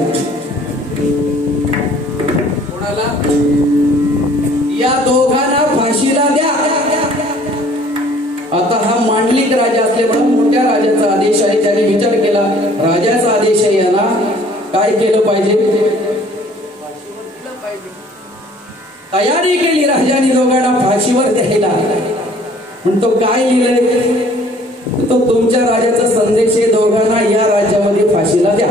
कोणाला? या दोघांना फाशीला द्या. आता हा मांडलिक राजा असल्यामुळे मोठ्या राजाचा आदेश आहे. त्याने विचार केला राजाचा आदेश आहे, याला काय केलं पाहिजे? तयारी केली राजाने दोघांना फाशीवर द्यायला. म्हणतो काय लिहिलंय? तो तुमच्या राजाचा संदेश आहे, दोघांना या राज्यामध्ये फाशीला द्या.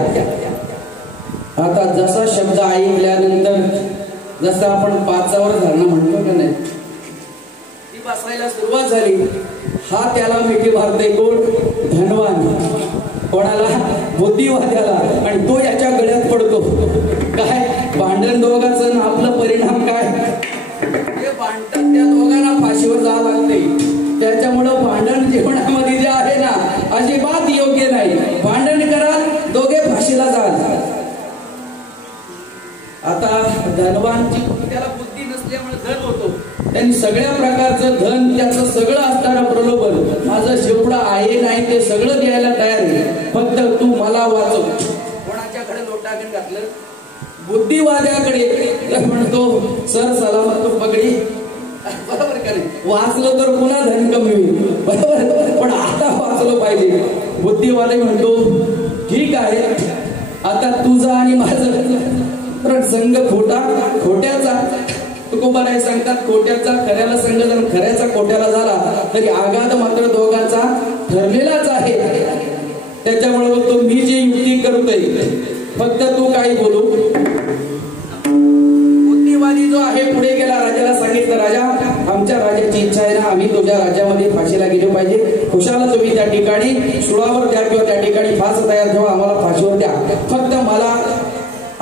आता जसा शब्द ऐकल्यानंतर जसं आपण पाचावर धरणं म्हणतो का नाही, ती बसायला सुरुवात झाली. हा त्याला मिठी मारते. कोण? धनवान. कोणाला? बुद्धिवाद्याला. आणि तो याच्या गळ्यात पडतो. काय भांडण दोघांचं, आपलं परिणाम काय? हे भांडण त्या दोघांना फाशीवर जावं लागते. त्याच्यामुळं भांडण जीवनामध्ये जे आहे ना अजिबात योग्य नाही. भांडण करा, दोघे फाशीला जाल. आता धनवानची त्याला बुद्धी नसल्यामुळे धन होतो. त्यांनी सगळ्या प्रकारचं धन, त्याचं सगळं असताना प्रलोभन, माझं जेवढं आहे नाही ते सगळं द्यायला तयार आहे, फक्त तू मला वाचव. कोणाच्याकडे लोटागण घातलं? बुद्धिवाद्याकडे. म्हणतो सर सलामत तू पगडी. बरोबर का नाही? वाचलं तर पुन्हा धन कमी होईल. बरोबर, पण आता वाचलं पाहिजे. बुद्धिवादी म्हणतो ठीक आहे, आता तुझं आणि माझं संघ खोटा खोट्याचा. तुकोबाराय सांगतात खोट्याचा खऱ्याला संघ जर खऱ्याचा खोट्याला झाला तरी आघात मात्र दोघांचा ठरलेलाच आहे. त्याच्यामुळे तो मी जी युक्ती करतोय फक्त तू काही बोलू. बुद्धिवादी जो आहे पुढे गेला, राजाला सांगितलं राजा आमच्या राजाची इच्छा आहे ना, आम्ही तुझ्या राज्यामध्ये फाशीला गेलो पाहिजे. खुशाला तुम्ही त्या ठिकाणी सुळावर द्या किंवा त्या ठिकाणी फास तयार ठेवा, आम्हाला फाशीवर द्या. फक्त मला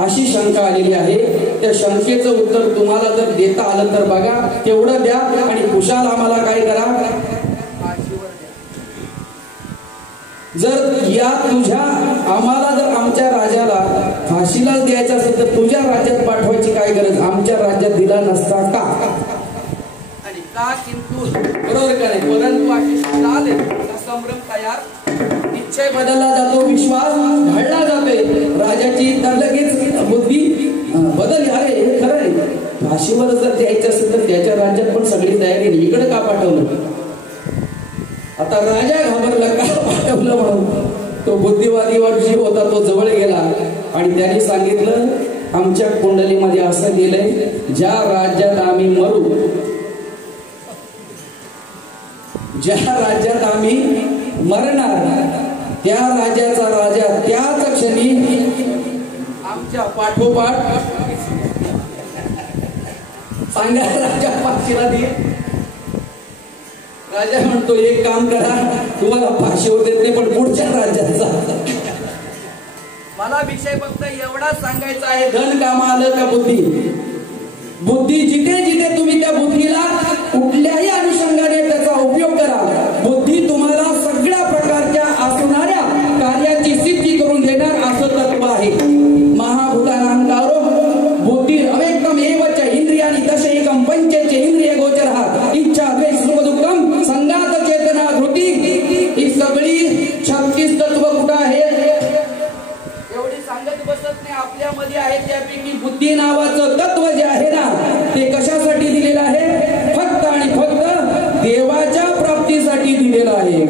अशी शंका आलेली आहे, त्या शंकेचं उत्तर तुम्हाला जर देता आलं तर बघा, तेवढं द्या आणि खुशाल आम्हाला काय करा, फाशीवर द्या. जर या तुझ्या आम्हाला जर आमच्या राजाला फाशीलाच द्यायचं असेल तर तुझ्या राज्यात पाठवायची काय गरज? आमच्या राज्यात दिला नसता का? आणि का किंतु बरोबर का नाही? परंतु अशी चालेल संभ्रम तयार, निश्चय बदलला जातो, विश्वास ढळला जातोय. राजाची तर लगेच बुद्धी बदल. अरे हे खरं आहे, फाशीवर जर द्यायचं असेल तर त्याच्या राज्यात पण सगळी तयारी नाही, इकडे का पाठवलं? आता राजा घाबरला, का पाठवलं म्हणून. तो बुद्धिवादीवर जीव होता तो जवळ गेला आणि त्यांनी सांगितलं आमच्या कुंडलीमध्ये असं लिहिलंय, ज्या राज्यात आम्ही मरू, ज्या राज्यात आम्ही मरणार त्या राजाचा राजा त्याच क्षणी आमच्या पाठोपाठ सांगा राजा फाशीला दे. राजा म्हणतो एक काम करा, तुम्हाला फाशीवर देत नाही पण पुढच्या राज्याचा. मला विषय फक्त एवढाच सांगायचा आहे, धन कामा आलं का बुद्धी. बुद्धी जिथे जिथे तुम्ही त्या बुद्धीला कुठल्याही अनुषंगाने त्याचा उपयोग करा. बुद्धी तुम्हाला सगळ्या प्रकारच्या असणाऱ्या कार्याची सिद्धी करून देणार असं तत्व आहे. महाभूतानांकारो बुद्धी अवेकम एवच इंद्रियानी दश एकम पंचेच इंद्रिय गोचरः इच्छा द्वेष सुख दुःखम संगात चेतना धृती. ही सगळी 36 तत्व कुठं आहे एवढी सांगत बसत नाही, आपल्यामध्ये आहे. त्यापैकी बुद्धी नावाचं तत्व जे आहे ना ते कशासाठी दिलेलं आहे? फक्त आणि फक्त देवाच्या प्राप्तीसाठी दिलेलं आहे.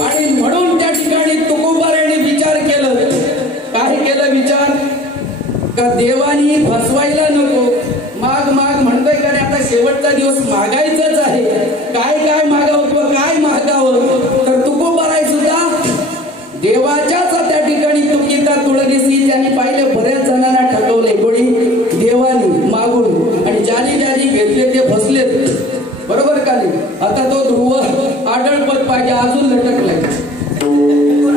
आणि म्हणून त्या ठिकाणी तुकोबाराने विचार केलं. काय केलं विचार? का देवानी फसवायला नको. माग माग म्हणतोय का आता शेवटचा दिवस मागायचंच आहे. काय काय मागावं, काय मागावं? तर तुकोबाराय सुद्धा देवाच्याच त्या ठिकाणी तुकिता तुळणीसी त्यांनी पाहिले. बऱ्याच जणांना ठकवले कोणी? देवानी मागून. आणि ज्याने ज्याने घेतले ते फसलेत. बरोबर का नाही? आता तो ध्रुव आढळपत पाहिजे अजून लटकलाय,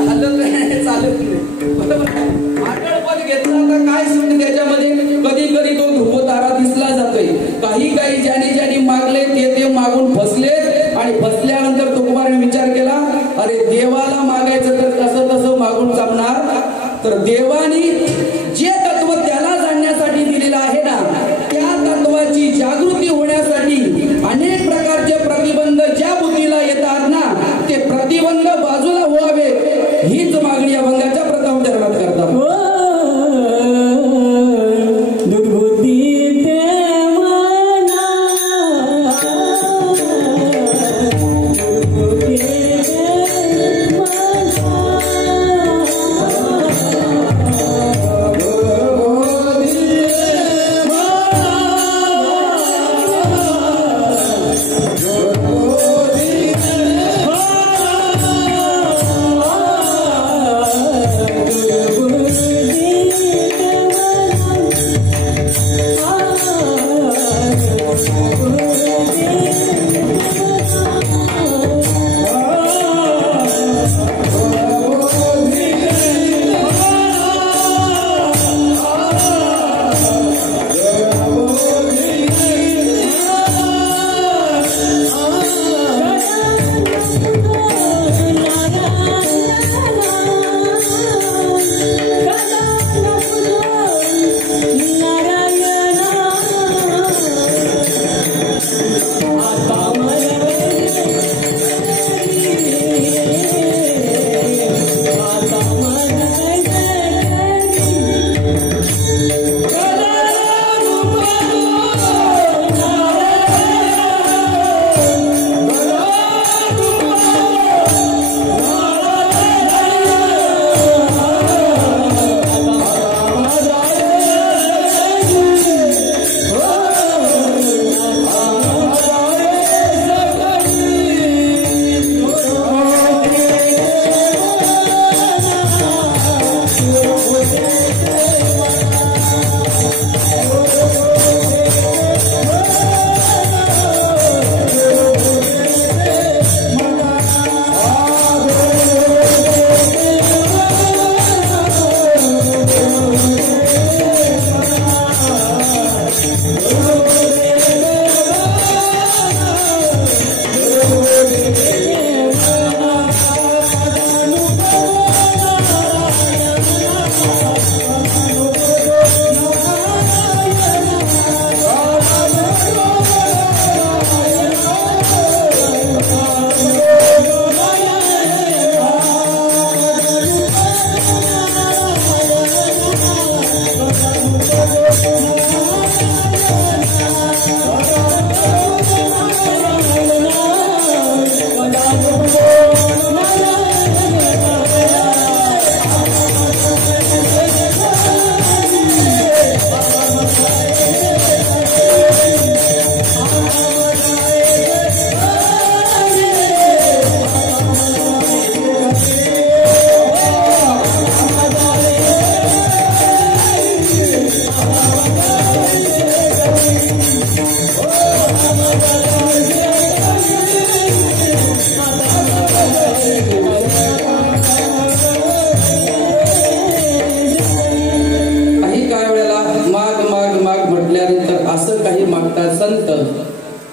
हलत नाही, चालत नाही. बरोबर आढळपत घेतला आता काय सुट त्याच्यामध्ये? कधी कधी तो ध्रुव तारा दिसला जातोय. काही काही ज्याने ज्याने मागले ते मागून फसलेत. आणि फसल्यानंतर तुकोबाराने विचार केला, अरे देवाला मागायचं तर कसं तसं मागून जमणार. तर देवानी जे तत्व त्याला जाणण्यासाठी दिलेलं आहे ना त्या तत्वाची जागृती होण्यासाठी अनेक प्रकारचे प्रतिबंध ज्या बुद्धीला येतात ना ते प्रतिबंध बाजूला व्हावे हीच मागणी अभंगाच्या प्रथम चरणात करतात.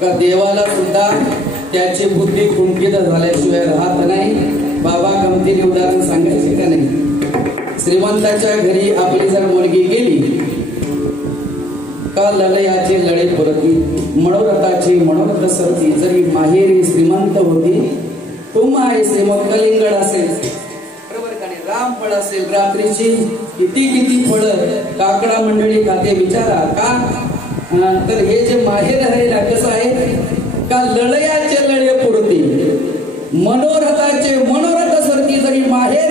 का देवाला सुद्धा त्याची बुद्धी खुंटीत झाल्याशिवाय राहत नाही. बाबा गमतीने उदाहरण सांगायचे का नाही. श्रीमंताच्या घरी आपली जर मुलगी गेली का ललयाचे लळे पुरती, मनोरथाची मनोरथ सरती. जरी माहेरी श्रीमंत होती, तुम्हा श्रीमंत कलिंगड असेल, बरोबर का नाही, राम फळ असेल, रात्रीची किती फळं काकडा मंडळी खाते विचारा का. तर हे जे माहेर आहे ना कसं आहे का लळयाचे लळे पुरती, मनोरथाचे मनोरथ सरती. जरी माहेर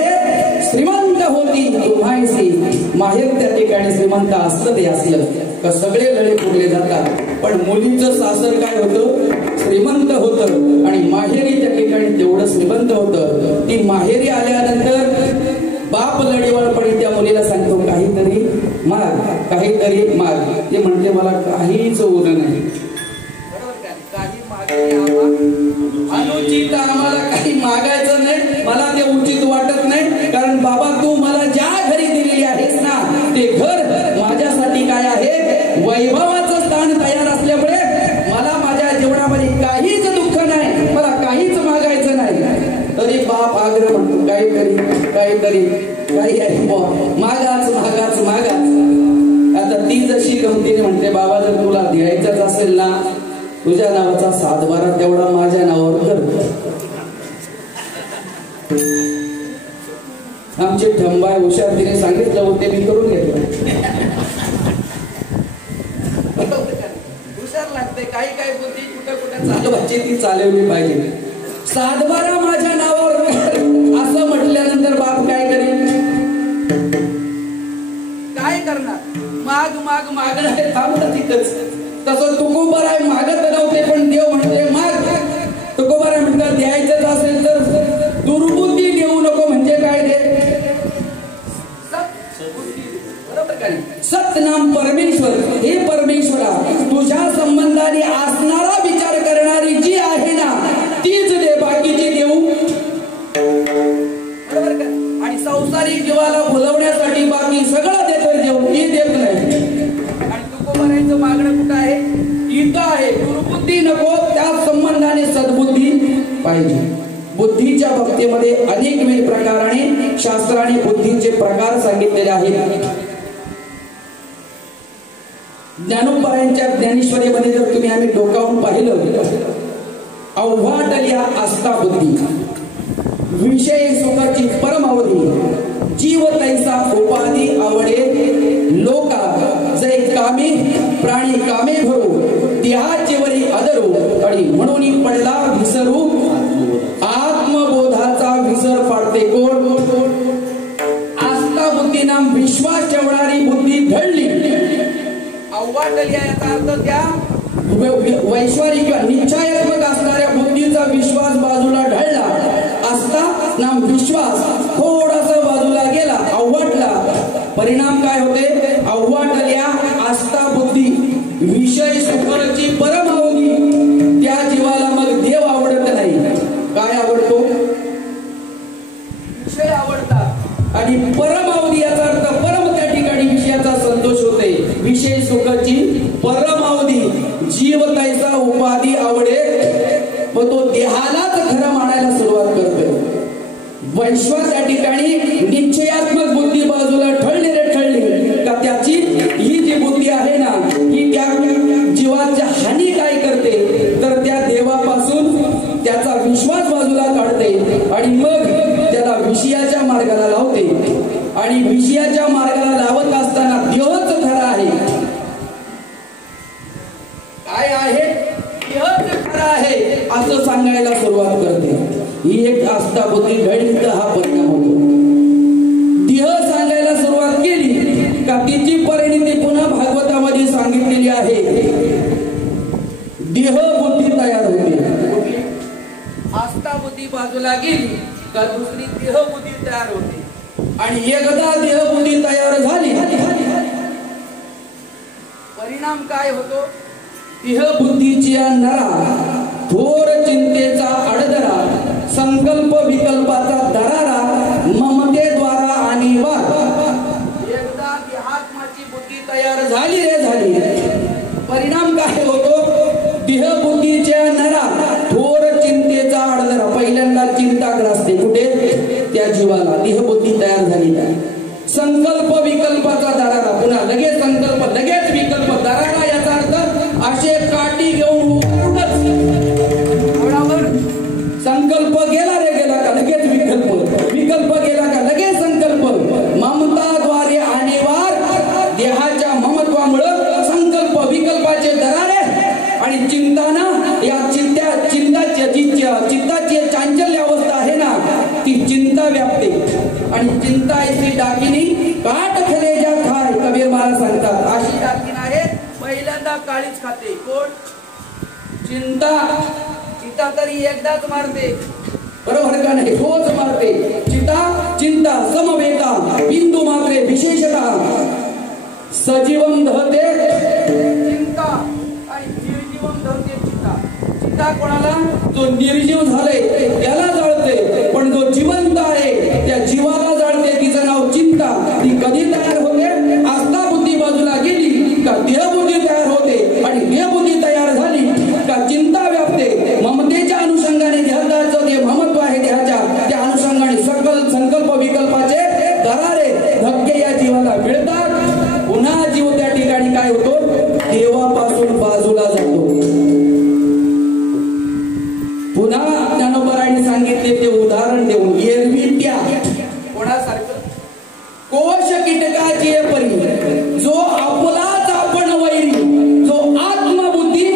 श्रीमंत होती, तुम्हायसी माहेर त्या ठिकाणी श्रीमंत असलं ते असलं का सगळे लळे पुरले जातात. पण मुलीचं सासर काय होतं, श्रीमंत होतं आणि माहेरी त्या ठिकाणी तेवढं श्रीमंत होतं. ती माहेरी आल्यानंतर बाप लढीवाळपणी त्या मुलीला सांगतो काहीतरी माग, काहीतरी माग. ते म्हणते मला काहीच उरलं नाही, काही अनुचित आम्हाला काही मागायचं नाही, मला ते उचित वाटत नाही. कारण बाबा तू मला ज्या घरी दिलेली आहेस ना ते घर माझ्यासाठी काय आहे, वैभवाचं स्थान तयार असल्यामुळे मला माझ्या जीवनामध्ये काहीच दुःख नाही, मला काहीच मागायचं नाही. तरी बाप आग्रह म्हणतो काहीतरी काही आहे मागाच मागाच मागाच. आता ती जशी गमतीने म्हणते बाबा जर तुला द्यायचंच असेल ना तुझ्या नावाचा 7-12 तेवढा माझ्या नावावर कर. आमचे ठंबाय हुशार तिने सांगितलं होते मी करून घेतलं. हुशार लागते काही बुद्धी कुठं चालवायची ती चालवली पाहिजे. 7-12 माझ्या नावावर असं म्हटल्यानंतर बाप काय करेल, काय करणार, मागणं हे थांबलं तिथंच. तसं तुकोबार आहे मागत नव्हते पण देव म्हणते माग. तुकोबार म्हणतात द्यायचंच असेल तर दुर्बुद्धी देऊ नको. म्हणजे काय रे, बरोबर काय, सतनाम परमेश्वर. हे परमेश्वरा तुझ्या संबंधाने असणारा विचार करणारी जी आहे ना तीच दे, बाकीची देऊ, बरोबर का. आणि संसारिक जीवाला भुलवण्यासाठी बाकी सगळं देतोय देव, ती देत नाही. आणि तुकोबारायचं मागणं कुठं आहे, इथं आहे. दुर्बुद्धी नको, त्या संबंधाने सद्बुद्धी पाहिजे. बुद्धीच्या बाबतीमध्ये अनेक प्रकाराने शास्त्राने बुद्धीचे प्रकार सांगितलेले आहेत. ज्ञानोबारायांच्या ज्ञानेश्वरीमध्ये जर तुम्ही आम्ही डोकावून पाहिलं, अव्वाटल्या आस्था बुद्धी, विषय सुखाची परमावधी, जीव तैसा उपाधी आवडे लोका, जै कामी प्राणी कामे भरू, देहाचे वरी आदरू, आणि म्हणून पडला विसरू, आत्मबोधाचा विसर पाडते कोण. आस्था बुद्धी नाम विश्वास ठेवणारी बुद्धी ढळली. अव्वाटल्या याचा अर्थ त्या वैश्वारिक किंवा निश्चयात्मक असणाऱ्या बुद्धीचा विश्वास बाजूला ढळला. आस्था नाम विश्वास थोडासा बाजूला गेला, अव्वाटला. परिणाम काय होते, अव्वाटल्या आस्था बुद्धी, विषय सुखाची परमावधी. त्या जीवाला मग देव आवडत नाही. काय आवडतो, विषय आवडतात. आणि परमावधी याचा अर्थ परम, त्या ठिकाणी विषयाचा संतोष होते. विषय सुखाची परमावधी, जीव तैसा उपाधी आवडे, व तो देहालाच खरं मानायला सुरुवात करतोय. वैश्वास या ठिकाणी निश्चयात्मक बुद्धी बाजूला ठळली का त्याची ही जी बुद्धी आहे ना ही त्या जीवाच्या हानी काय करते तर त्या देवापासून त्याचा विश्वास बाजूला काढते आणि मग त्याला विषयाच्या मार्गाला लावते. आणि विषयाच्या मार्गाला लावत असताना देवच खरा आहे. काय आहे, देवच खरा आहे असं सांगायला सुरुवात करते. ही एक आस्था बुद्धी ढळली तर हा परिणाम होतो. देह सांगायला सुरुवात केली का तिची परिणिती पुन्हा भागवतामध्ये सांगितलेली आहे. देह बुद्धी तयार होते. आस्था बुद्धी बाजूला गेली का दुसरी देह बुद्धी तयार होते. आणि एकदा देह बुद्धी तयार झाली परिणाम काय होतो, देह बुद्धीची नरा, थोर चिंतेचा अडदरा, संकल्प विकल्पाचा दरारा, ममतेद्वारा आणि वाद. एकदा देहात्माची बुद्धी तयार झाली परिणाम काय होतो, देह बुद्धी बुद्धीच्या नरा थोर चिंतेचा आडदरा. पहिल्यांदा चिंता ग्रासते कुठे? त्या जीवाला. देहबुद्धी तयार झाली नाही. संकल्प विकल्पाचा दरारा. पुन्हा लगेच संकल्प लगेच विकल्प दरारा. याचा अर्थ असे काठी घेऊन संकल्प गेला रे गेला का लगेच विकल्प, विकल्प गेला का लगेच संकल्प. ममताद्वारे आणीवार देहाच्या ममत्वामुळे संकल्प विकल्पाचे दरारे आणि चिंताना या चित्ताची चांचल्य अवस्था आहे ना ती चिंता व्यापते. आणि चिंता ऐसी डाकिनी काट खेले ज्या खाय. कबीर महाराज सांगतात अशी डाकीन आहे पहिल्यांदा काळीच खाते. कोण? चिंता. चिंता तरी एकदाच मारते, बरोबर का नाही? रोज मारते. चिंता समवेता बिंदू मात्रे विशेषतः सजीवम दहते चिंता आणि निर्जीवम दहते चिंता. चिंता कोणाला? जो निर्जीव झाले त्याला जळते, पण जो जिवंत आहे त्या जीवाला जळते. तिचं नाव चिंता. ती कधी तयार होते? आस्था बुद्धी बाजूला गेली का देहबुद्धी तयार होते, आणि देहबुद्धी तयार झाली का चिंता व्यापते. ममतेच्या अनुषंगाने देहाचं जे महत्व आहे देहाच्या त्या अनुषंगाने संकल्प विकल्पाचे दरारे धक्के या जीवाला मिळतात. पुन्हा जीव त्या ठिकाणी काय होतो? देवापासून बाजूला जातो. पुन्हा ज्ञानोबरायांनी सांगितले ते उदाहरण देऊन एरविट्या कोणासारखं? कोश कीटकाची परी जो आपलाच आपण वैरी, जो आत्मबुद्धी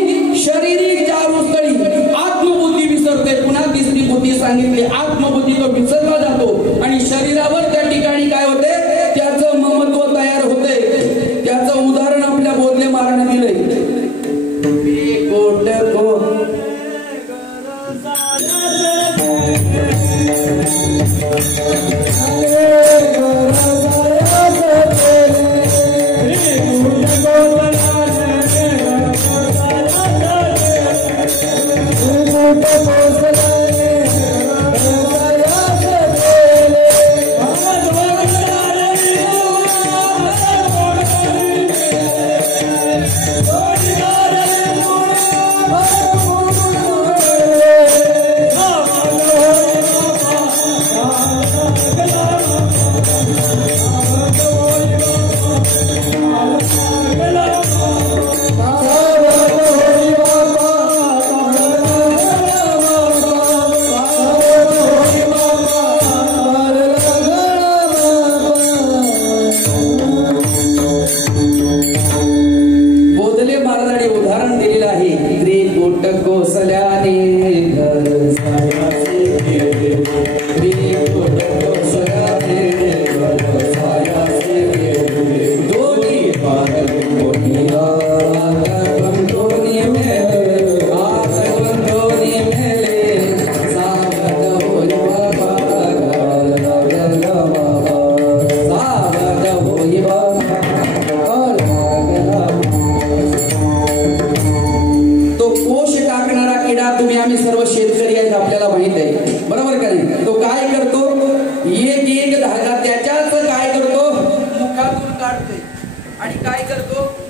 शरीरी चारुस्थळी आत्मबुद्धी विसरते. पुन्हा तिसरी बुद्धी सांगितली आत्मबुद्धी तो विसरला जातो आणि शरीरावर त्या ठिकाणी काय होते? त्याचं ममत्व तयार होते. त्याचं उदाहरण आपल्या बोधले महाराजांनी दिलंय.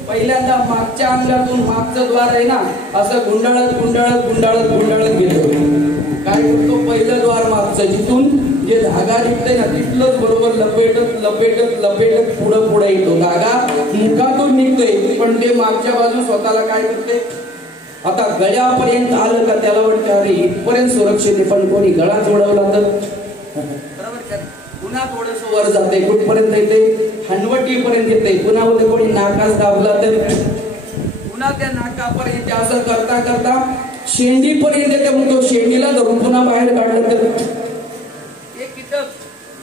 पहिल्यांदा मागच्या अंगातून मागचं द्वार आहे ना असं गुंडाळत गुंडाळत गुंडाळत गुंडाळत गेलो. काय करतो? पहिलं द्वार मागचं जिथून जे धागा निघते ना तिथलंच बरोबर लपेटत लपेटत लपेटत पुढं पुढे येतो. धागा मुखातून निघतोय पण ते मागच्या बाजून स्वतःला काय करते? आता गळ्यापर्यंत आलं का त्याला वाटतं अरे इथपर्यंत सुरक्षित आहे, पण कोणी गळा जोडवला तर बरोबर का? पुन्हा थोडस वर जाते. कुठपर्यंत येते? हनवटीपर्यंत येते. पुन्हा मध्ये कोणी नाकास दाबला तर पुन्हा त्या नाकापर्यंत असं करता करता शेंडीपर्यंत येते. मग तो शेंडीला धरून पुन्हा बाहेर काढलं तर हे कीटक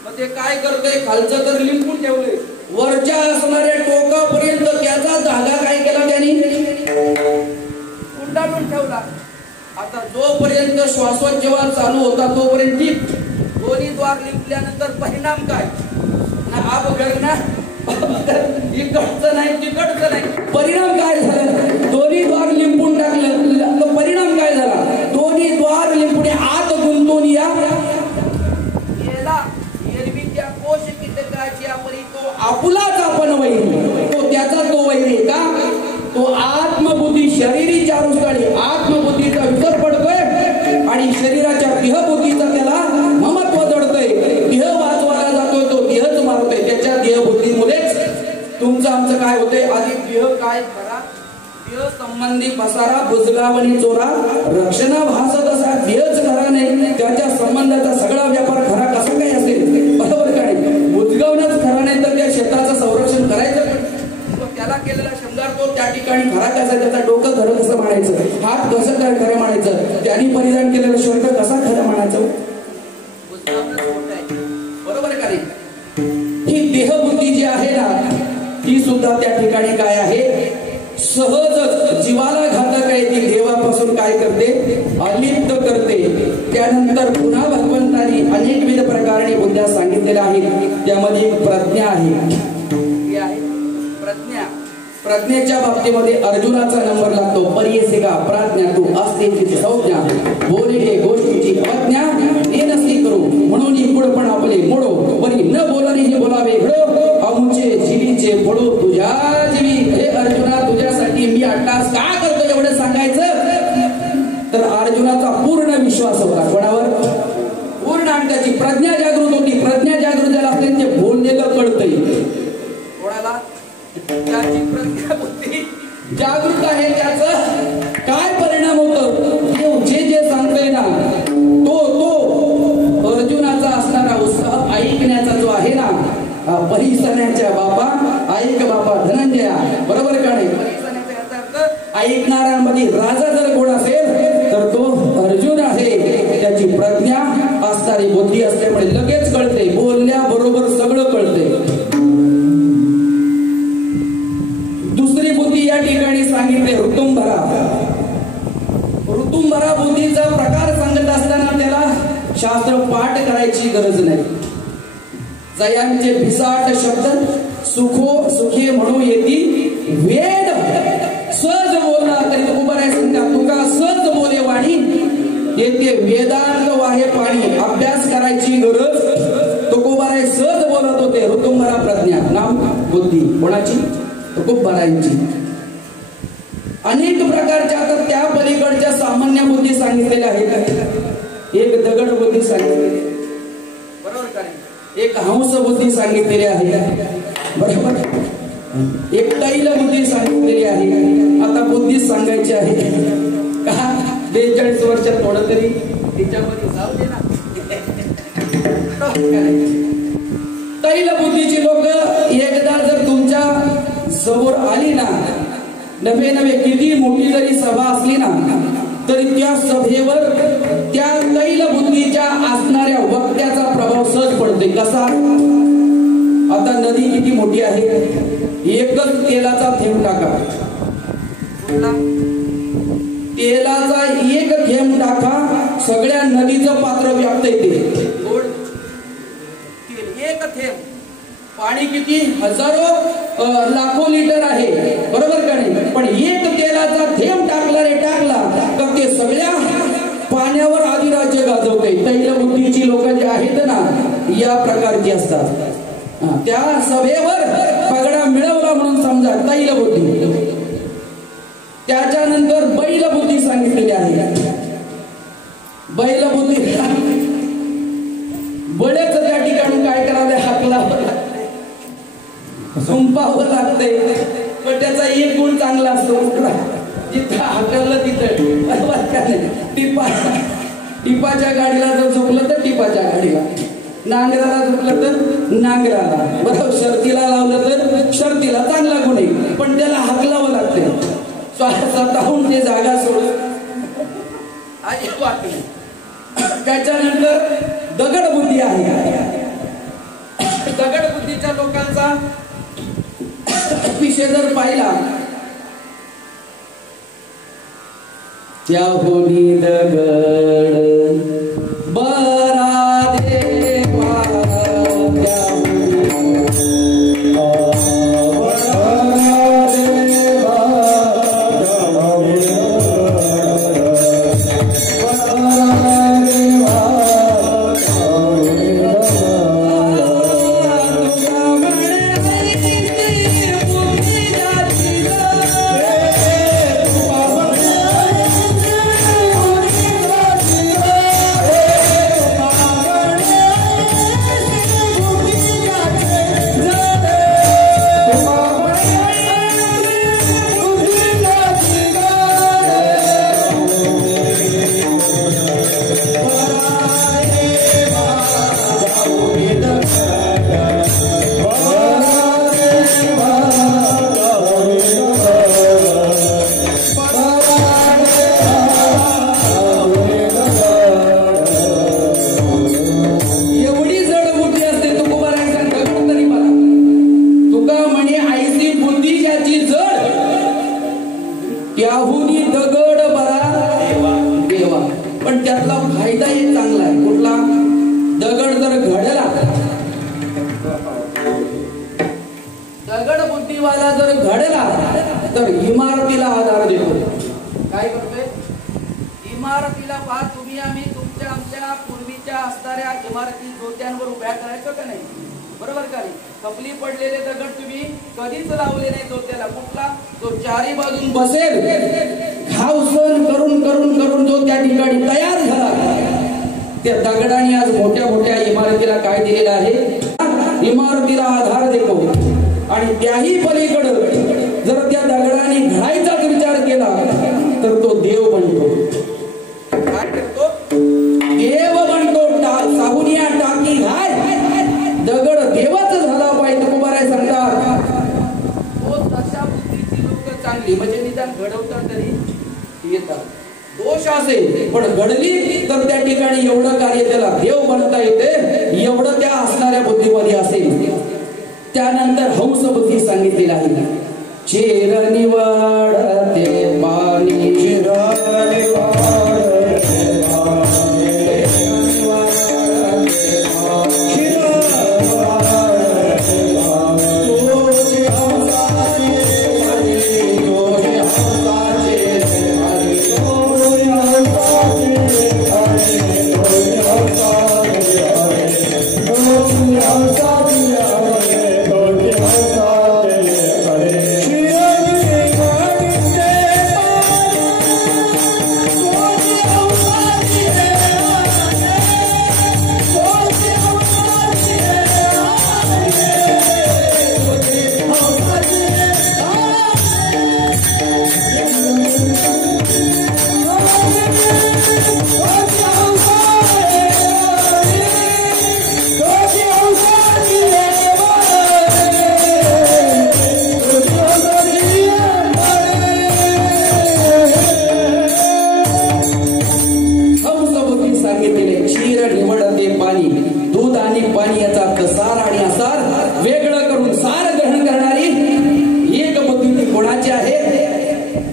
मग ते काय करतोय? खालचं तर लिंपून ठेवलंय, वरच्या असणाऱ्या टोकापर्यंत त्याचा धागा काय केला त्यांनी? गुंडाळून ठेवला. आता जोपर्यंत श्वासोच्छवास चालू होता तोपर्यंत दोन्ही द्वार लिंपल्यानंतर परिणाम काय? ना इकडचं नाही तिकडचं नाही. परिणाम काय झाला? दोन्ही द्वार लिंपून टाकलं. परिणाम काय झाला? दोन्ही द्वार लिंपून आत गुंतून या एरवीच्या कोश कीटकाची आपली तो आपुलाच आपण वैरी, तो त्याचा तो वैरी का? तो आत्मबुद्धी शरीरी चारुस्थळी आत्मबुद्धीचा तुमचं आमचं काय होते आधी देह काय खरा देह संबंधी पसारा बुजगावणी चोरा रक्षणा भासत असा देहच खरा नाही त्याच्या संबंधाचा सगळा व्यापार खरा कसा काय असेल बरोबर काय बुजगावणच खरा नाही तर त्या शेताचं संरक्षण करायचं त्याला केलेला शंगार तो त्या ठिकाणी खरा कसा त्याचं डोकं खरं कसं म्हणायचं हात कसं काय खरं म्हणायचं त्यांनी परिधान केलेला शर्ट कसा खरं म्हणायचं बरोबर का ही देहबुद्धी जी आहे ना ती सुद्धा त्या ठिकाणी काय आहे सहजच जीवाला घातक आहे ती देवापासून काय करते अलिप्त करते त्यानंतर पुन्हा भगवंतांनी अनेकविध प्रकारे बुद्ध्या सांगितलेल्या आहेत त्यामध्ये एक प्रज्ञा आहे प्रज्ञा प्रज्ञेच्या बाबतीमध्ये अर्जुनाचा नंबर लागतो परियेसिका प्राज्ञा तू असतेची संज्ञा बोले गोष्टीची अज्ञा हे नसती करू म्हणून इकडपण आपले मोडो बरी न बोलणे हे बोलावे घडो अमुचे जीवीचे फोडो तुझ्या जीवी हे अर्जुना तुझ्यासाठी मी अट्टास का करतो एवढं सांगायचं तर अर्जुनाचा पूर्ण विश्वास होता कोणावर पूर्ण आणि त्याची प्रज्ञा जागृत होती प्रज्ञा जागृत झाला असते ते बोललेलं कळतंय कोणाला त्याची प्रज्ञा बुद्धी जागृत आहे त्याचं काय परिणाम होतो जे जे सांगतोय ना तो अर्जुनाचा असणारा उत्साह ऐकण्याचा जो आहे ना परिसण्याच्या बापा ऐक बापा धनंजया बरोबर का नाही ऐकणाऱ्यांमध्ये राजा जर कोण असेल तर तो अर्जुन आहे त्याची प्रज्ञा असणारी बुद्धी असल्यामुळे लगेच कळते बोलण्याबरोबर सगळं कळते दुसरी बुद्धी या ठिकाणी सांगितले ऋतुंभरा ऋतुंभरा बुद्धीचा प्रकार सांगत असताना त्याला शास्त्र पाठ करायची गरज नाही जयांचे भिसाट शब्द सुखे म्हणू येती वेद सहज बोलला तरी तो उभा आहे सांगा तुका सहज बोले वाणी येते वेदांत वाहे पाणी अभ्यास करायची गरज तो कुबाराय सहज बोलत होते ऋतुंभरा प्रज्ञा नाम बुद्धी कोणाची कुंभारांची अनेक प्रकारच्या आता त्या पलीकडच्या सामान्य बुद्धी सांगितलेल्या आहेत एक दगड बुद्धी सांगितलेली बरोबर का एक हंस बुद्धी सांगितलेली आहे बरोबर एक तैल बुद्धी सांगितलेली आहे आता बुद्धी सांगायची आहे का 42 वर्षात थोडं तरी तिच्यामध्ये जाऊ दे ना तैल बुद्धीची लोक एकदा जर तुमच्या समोर आली ना नवे किती मोठी जरी सभा असली ना तरी त्या सभेवर त्या तैल बुद्धीच्या असणाऱ्या वक्त्याचा प्रभाव सहज पडतोय कसा आता नदी किती मोठी आहे एकच तेलाचा थेंब टाका तेलाचा एक थेंब टाका सगळ्या नदीचं पात्र व्यापतंय ते एक थेंब पाणी किती हजारो लाखो लिटर आहे बरोबर का नाही पण एक तेलाचा थेंब टाकला तर ते सगळ्या पाण्यावर अधिराज्य गाजवते तैल बुद्धीची लोक जे आहेत ना या प्रकारची असतात त्या सभेवर पगडा मिळवला म्हणून समजा तैल बुद्धी त्याच्यानंतर बैल बुद्धी सांगितलेली आहे बैल बुद्धी बळेच त्या ठिकाणी काय करावे हाकलावं सुंपावं लागतंय पण त्याचा एक गुण चांगला असतो जिथं हाकललं तिथं बरोबर का नाही टिपाच्या गाडीला जर झोपलं तर टिपाच्या गाडीला नांगराला झोपलं तर नांगराला बरोबर शर्तीला लावलं तर शर्तीला चांगला गुण आहे पण त्याला हाकलावं लागतंय स्वतःहून ते जागा सोडून त्याच्यानंतर दगड बुद्धी आहे दगड बुद्धीच्या लोकांचा विषय जर पाहिला त्या होनी दगड बरा देवा बुद्धिवाला जर घडला तर इमारतीला आधार देतो. काय करतोय? इमारतीला पहा, तुम्ही आम्ही तुमच्या आमच्या पूर्वीच्या असणाऱ्या इमारती जोत्यांवर उभ्या करायचो का नाही? बरोबर का नाही? कपली पडलेले दगड तुम्ही कधीच लावले नाही जोत्याला. कुठला? तो चारी बाजून बसेल, घावसण करून करून करून जो त्या ठिकाणी तयार झाला, त्या दगडाने आज मोठ्या मोठ्या इमारतीला काय दिलेलं आहे? इमारतीला आधार देतो. आणि त्याही पलीकडे जर त्या दगडाने घडायचाच विचार केला तर तो देव बनतो. काय करतो? देव बनतो. साहुनिया टाकी घाय, दगड देवच झाला पाहिजे. तुकोबाराय सांगतात तशा बुद्धीची लोक चांगली, म्हणजे निदान घडवतात तरी येतात. दोष असेल पण घडली तर त्या ठिकाणी एवढं कार्य त्याला देव बनता येते, एवढं त्या असणाऱ्या बुद्धीमध्ये असेल. त्यानंतर हंस बुद्धी सांगितलेली आहे. चेर निवाडते पाणी,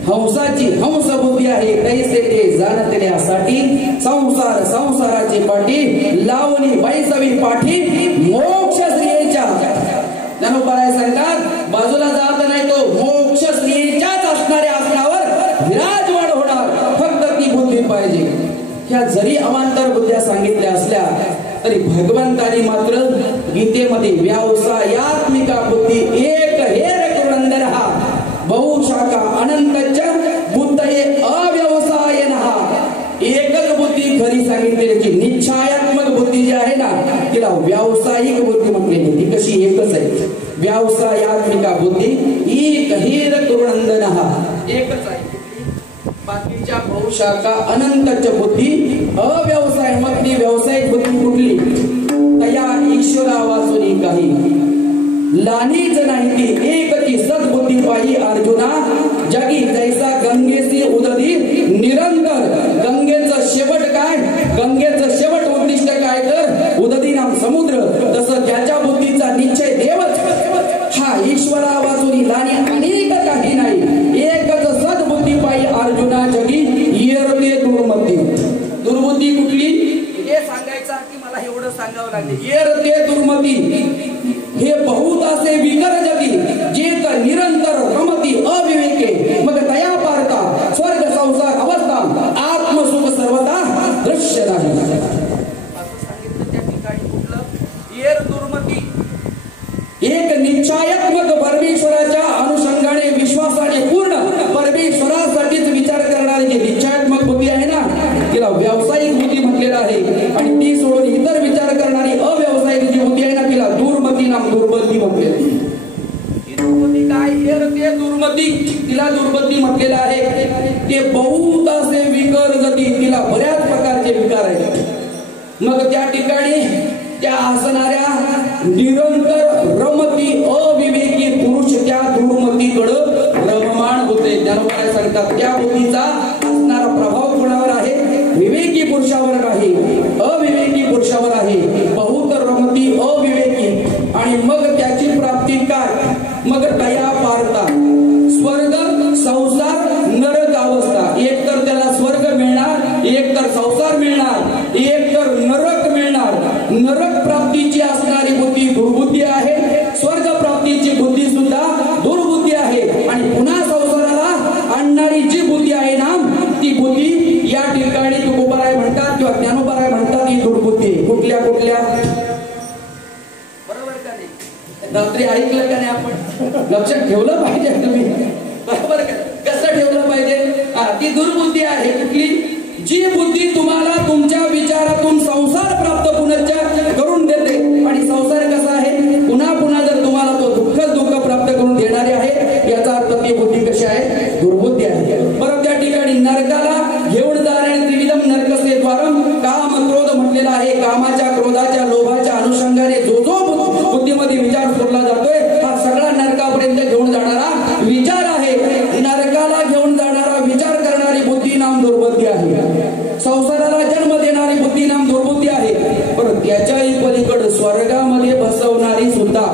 हंसाची हंस बुद्धी आहे. कैसे ते जाणते यासाठी संसार संसाराची पाठी लावणी बैसवी पाठी मोक्ष स्त्रियेच्या. ज्ञानोबाराय सांगतात बाजूला जात नाही, तो मोक्ष स्त्रियेच्याच असणाऱ्या आसनावर विराजमान होणार. फक्त ती बुद्धी पाहिजे. ह्या जरी अवांतर बुद्ध्या सांगितल्या असल्या तरी भगवंतानी मात्र गीतेमध्ये व्यावसायात्मिका बुद्धी एक हेर कुरंदर हा बहुशाखा अनंतच बुद्धये अव्यवसायनः. एकच बुद्धी खरी सांगितलेली. निश्चयात्मक बुद्धी जी आहे ना तिला व्यावसायिक बुद्धी म्हटलेली. ती कशी? एकच आहे. व्यावसायात्मिका बुद्धी एक हेर कुरंदनः, एकच आहे. बाकीच्या बहुशाखा अनंतच बुद्धी अव्यवसाय. मग ती व्यावसायिक बुद्धी कुठली? तया ईश्वरा वाचुनी काही लानीच नाही ती एक ती सद्बुद्धी पाही अर्जुना. जगी जैसा गंगेसी उदधी निरंतर. गंगेचं शेवट काय? गंगेचं शेवट उद्दिष्ट काय? तर उदधी नाम समुद्र. तसं ज्याच्या बुद्धीचा निश्चय देवच हा ईश्वरा वाचुनी लानी अनेक काही नाही. एकच सद्बुद्धी पाही अर्जुना जगी येरते दुर्मती. दुर्बुद्धी कुठली? हे सांगायचं की मला एवढं सांगावं लागले. येरते दुर्मती हे बहुत असे विकर जगी जे तर निरंतर रमती अविवेके. मग तया पारता स्वर्ग संसार अवस्था आत्मसुख सर्वता दृश्य नाही. असं सांगितलं त्या ठिकाणी. कुठलं? येर दुर्मती. एक निश्चयात्मक परमेश्वराच्या अनुषंगाने विश्वासाने पूर्ण परमेश्वरासाठीच विचार करणारी जी निश्चयात्मक बुद्धी आहे ना तिला व्यावसायिक बुद्धी म्हटलेलं आहे. आणि ती सोडून इतर विचार करणारी अव्यावसायिक जी बुद्धी आहे ना तिला दुर्मती नाम दुर्बुद्धी म्हटलेली. दुर्मती काय? ते दुर्मती तिला दुर्बुद्धी म्हटलेलं आहे. ते बहुत असे विकर गती, तिला बऱ्याच प्रकारचे विकार आहेत. मग त्या ठिकाणी त्या असणाऱ्या निरंतर रमती अविवेकी पुरुष त्या दुर्मतीकडे रममाण होते. ज्ञानोबाराय सांगतात त्या बुद्धीचा असणारा प्रभाव कोणावर आहे? विवेकी पुरुषावर नाही, अविवेकी पुरुषावर आहे. बहुत रमती अविवेकी. आणि मग त्याची प्राप्ती काय? मग तया पारता स्वर्ग संसार नरक अवस्था. एक तर त्याला स्वर्ग मिळणार, एक तर संसार मिळणार, एक तर नरक मिळणार. नरक प्राप्तीची असणारी बुद्धी दुर्बुद्धी आहे. स्वर्ग प्राप्तीची बुद्धी सुद्धा लक्षात ठेवलं पाहिजे तुम्ही, बरोबर का? कसं ठेवलं पाहिजे? ती दुर्बुद्धी आहे कुठली? जी बुद्धी तुम्हाला तुमच्या विचारातून संसार प्राप्त पुनश्च करून देते. आणि संसार कसा आहे? पुन्हा पुन्हा जर तुम्हाला तो दुःख प्राप्त करून देणारी आहे, याचा अर्थ ती बुद्धी कशी आहे? दुर्बुद्धी आहे. बरोबर त्या ठिकाणी नरकाला घेऊन जाणारे त्रिविधम नरकसे द्वारम काम क्रोध म्हटलेला आहे. कामाच्या, क्रोधाच्या, लोभाच्या अनुषंगाने जो जो बुद्धीमध्ये विचार सोडला जातोय, हा सगळा नरकापर्यंत घेऊन जाणारा विचार आहे. नरकाला घेऊन जाणारा विचार करणारी बुद्धी नाम दुर्बुद्धी आहे. संसाराला जन्म देणारी बुद्धी नाम दुर्बुद्धी आहे. पण त्याच्याही पलीकडे स्वर्गामध्ये बसवणारी सुद्धा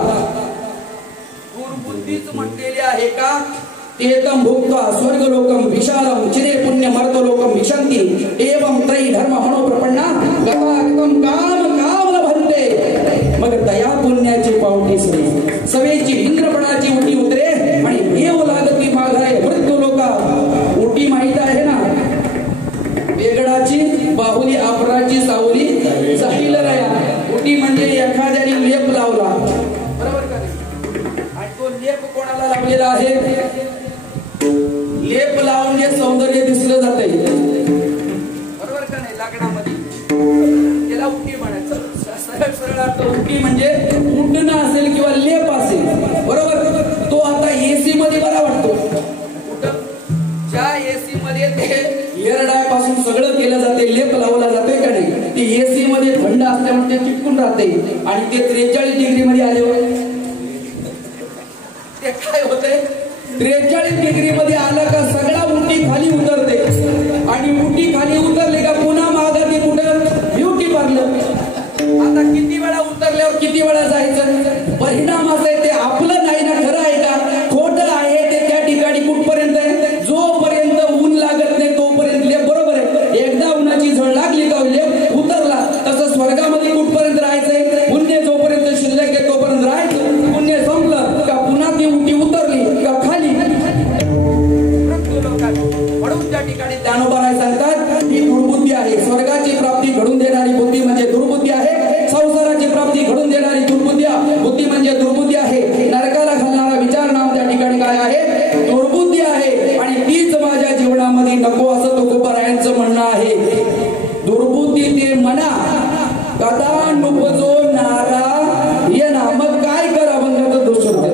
दुर्बुद्धीच म्हटलेली आहे का? तेतम भुक्त्वा स्वर्गलोकम विशालम चिरे पुण्य मर्तलोकम विशंती एवं त्रयी धर्म हनो प्रपन्ना गतागतम काम काम लभन्ते. मग दया पुण्याची पावटी सवेची इंद्रपणाची उटी उतरे आणि येऊ लागती माघारे मृत्यू लोका. उटी माहित आहे ना? वेगळाची बाहुली अपराची सावली जाईल रया. उटी म्हणजे एखाद्याने लेप लावला, बरोबर का? आणि तो लेप कोणाला लावलेला आहे? लेप लावून जे सौंदर्य दिसलं जाते, बरोबर का नाही? लाकडामध्ये त्याला उटी म्हणायचं. सरळ सरळ अर्थ उटी म्हणजे उठणं असेल किंवा लेप असेल, बरोबर? तो आता एसी मध्ये बरा वाटतो. कुठं? ज्या एसी मध्ये ते एअर डाय पासून सगळं केलं जाते, लेप लावला जातोय का नाही? ती एसी मध्ये थंड असल्यामुळे ते चिटकून राहते. आणि ते 43 डिग्री मध्ये आल्यावर ते काय होतंय? 43 डिग्री मध्ये आलं का सगळा उटी खाली उतरते. आणि उटी खाली उतरली का पुन्हा मागं ती कुठं? Beauty parlour. आता किती वेळा उतरल्यावर किती वेळा जायचं? परिणाम असा आहे, ते आपलं नाही ना, खरं आहे का? खोटं आहे ते त्या ठिकाणी कुठपर्यंत आहे? जोपर्यंत ऊन लागत नाही तोपर्यंत लेप, बरोबर आहे? एकदा उन्हाची झळ लागली का लेप उतरला. तसं स्वर्गामध्ये कुठपर्यंत राहायचंय? पुण्य जोपर्यंत शिल्लक आहे तोपर्यंत राहायचं. पुण्य संपलं का पुन्हा ती उटी उतरली का खाली म्हणून त्या ठिकाणी ज्ञानोबा राय सांगतात ही दुर्बुद्धी आहे. स्वर्गाची प्राप्ती घडून देणारी बुद्धी म्हणजे दुर्बुद्धी आहे. संसाराची प्राप्ती घडून देणारी बुद्धी म्हणजे दुर्बुद्धी आहे. नरकाला घालणारा विचार नाम त्या ठिकाणी काय आहे? दुर्बुद्धी आहे. आणि तीच माझ्या जीवनामध्ये नको असं तुकोबारायांचं म्हणणं आहे. दुर्बुद्धी ते मना कदा नुपजो नारा ये ना. मग काय करा बंगाचं दोष होते?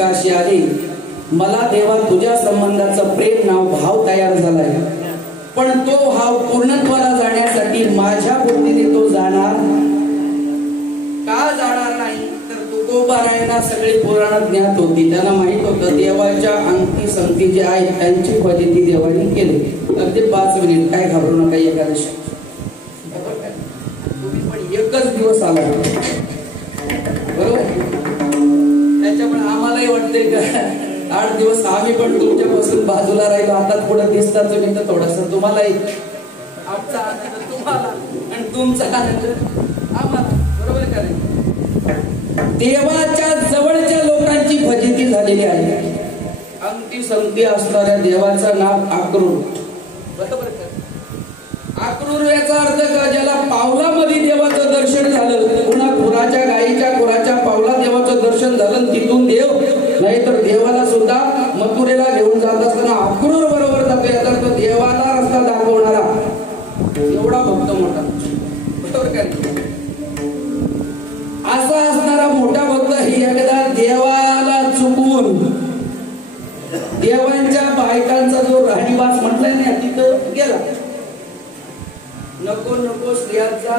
काशी आली, मला देवा तुझ्या संबंधाचं प्रेम नाव भाव तयार झालाय, पण तो भाव पूर्णत्वाला जाण्यासाठी माझ्या बुद्धीने तो जाणार का जाणार नाही? तर तुकोबारायांना सगळी पुराण ज्ञात होती, त्यांना माहित होतं देवाच्या अंगठी संगती जे आहेत त्यांची फजिती देवाने केली. तर ते 5 मिनिट काय घाबरू नका, एकादशी तुम्ही पण एकच दिवस आला बरोबर. त्याच्यामुळे आम्हालाही वाटतंय का 8 दिवस आम्ही पण तुमच्यापासून बाजूला राहिलो, आता पुढे दिसता तुम्ही तर थोडस तुम्हालाही आमचा आनंद तुम्हाला आणि तुमचा आनंद आम्हाला, बरोबर का नाही? देवाच्या जवळच्या लोकांची फजिती झालेली आहे. अंगठी संगती असणाऱ्या देवाचं नाव अक्रूर, बरोबर का? अक्रूर याचा अर्थ का ज्याला पावलामध्ये देवाचं दर्शन झालं, पुन्हा खुराच्या गायीच्या खुराच्या पावला देवाचं दर्शन झालं, तिथून देव नाहीतर देवाला सुद्धा मथुरेला घेऊन जात असताना अक्रूर बरोबर जातो, याचा अर्थ देवाला रस्ता दाखवणारा एवढा भक्त मोठा, बरोबर का? असा असणारा मोठा भक्त ही एकदा देवाला चुकून देवांच्या बायकांचा जो राहणीवास म्हटलाय ना तिथं गेला. नको नको स्त्रियांचा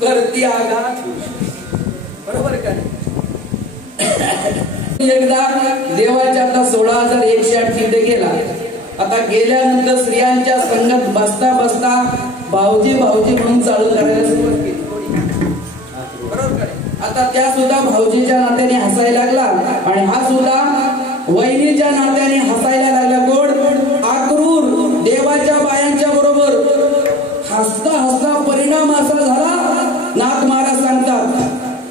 करती आघात, बरोबर का? एकदा देवाच्या आता 16,108 तिथे गेला. आता गेल्यानंतर स्त्रियांच्या संगत बसता बसता भाऊजी भाऊजी म्हणून चालू करायला सुरुवात केली, बरोबर का? आता त्या सुद्धा भाऊजीच्या नात्याने हसायला लागला आणि हा सुद्धा वहिनीच्या नात्याने हसायला लागला. कोण? अक्रूर देवाच्या बायांच्या बरोबर हसता हसता परिणाम असा झाला, नाथ महाराज सांगतात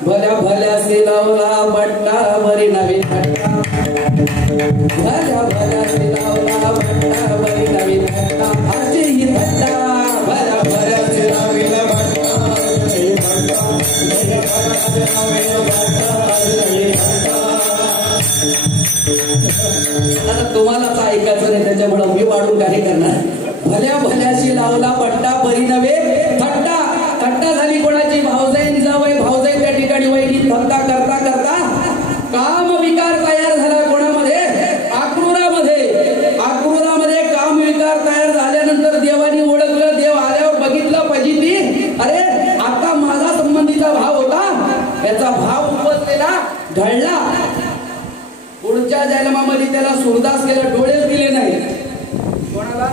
भल्या भल्यासे लावला बट्टा बरी नवी बट्टा, भल्या भल्यासे लावला बट्टा बरी नवी बट्टा, अशी ही बट्टा भल्या भल्यासे लावला बट्टा बरी बट्टा, भल्या भल्यासे लावला बट्टा बरी बट्टा. आता तुम्हालाच ऐकायचं नाही, त्याच्यामुळे मी वाढून काही करणार. भल्या भल्याशी लावला पट्टा बरी नव्हे थट्टा. थट्टा झाली कोणाची? भावजाईन जावई भावजाई त्या ठिकाणी वहिनी थट्टा करता करता काम विकार तयार झाला कोणामध्ये? अक्रूरामध्ये. अक्रूरामध्ये काम विकार तयार झाल्यानंतर देवानी ओळखलं, देव आल्यावर बघितलं फजिती, अरे आता माझा संबंधीचा भाव होता, याचा भाव उपजलेला ढळला. पुढच्या जन्मामध्ये त्याला सुरदास केला, डोळेच दिले नाही. कोणाला?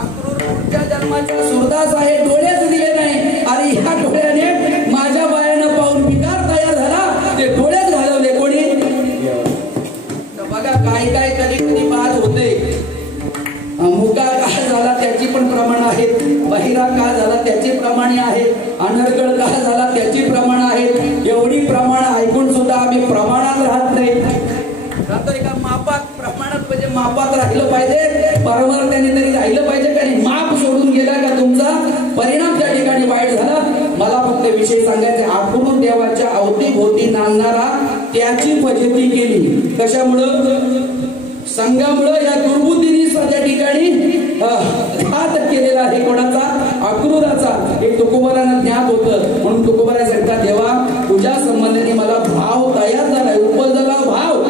अक्रूर पुढच्या जन्माचा सुरदास आहे, डोळेच दिले नाही. आणि ह्या डोळ्याने माझ्या बायानं पाहून विकार तयार झाला, ते डोळेच घालवले कोणी? तर बघा काय काय कधी कधी बाद होते. मुका का झाला त्याची पण प्रमाण आहेत, बहिरा का झाला त्याची प्रमाणे आहेत, अनर्गळ का झाला त्याची प्रमाण आहेत. एवढी प्रमाण ऐकून सुद्धा आम्ही प्रमाणात राहत नाही. राहतोय का? मापात, प्रमाणात म्हणजे मापात राहिलं पाहिजे, बरोबर त्याने तरी राहिलं पाहिजे. काही माप सोडून गेला का तुमचा परिणाम त्या ठिकाणी वाईट झाला. मला फक्त विषय सांगायचे, अक्रूर देवाच्या अवतीभोवती नांदणारा त्याची फजिती केली. कशामुळं? संघामुळं. या दुर्बुद्धीने त्या ठिकाणी घात केलेला आहे. कोणाचा? अक्रूराचा. एक तुकोबारांना ज्ञात होतं, म्हणून तुकोबारा सांगतात देवा तुझ्या संबंधाने मला भाव तयार झालाय, उपजला भाव,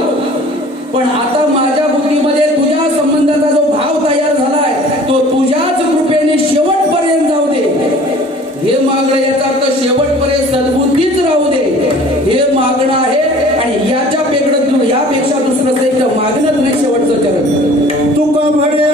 पण आता माझ्या बुद्धीमध्ये तुझ्या संबंधाचा जो भाव तयार झालाय तो तुझ्याच कृपेने शेवटपर्यंत जाऊ दे. हे मागणं, याचा अर्थ शेवटपर्यंत सद्बुद्धीच राहू दे, हे मागणं आहे. आणि यापेक्षा दुसरं श्रेष्ठ मागणंच नाही. शेवटचं चरण तुका म्हणे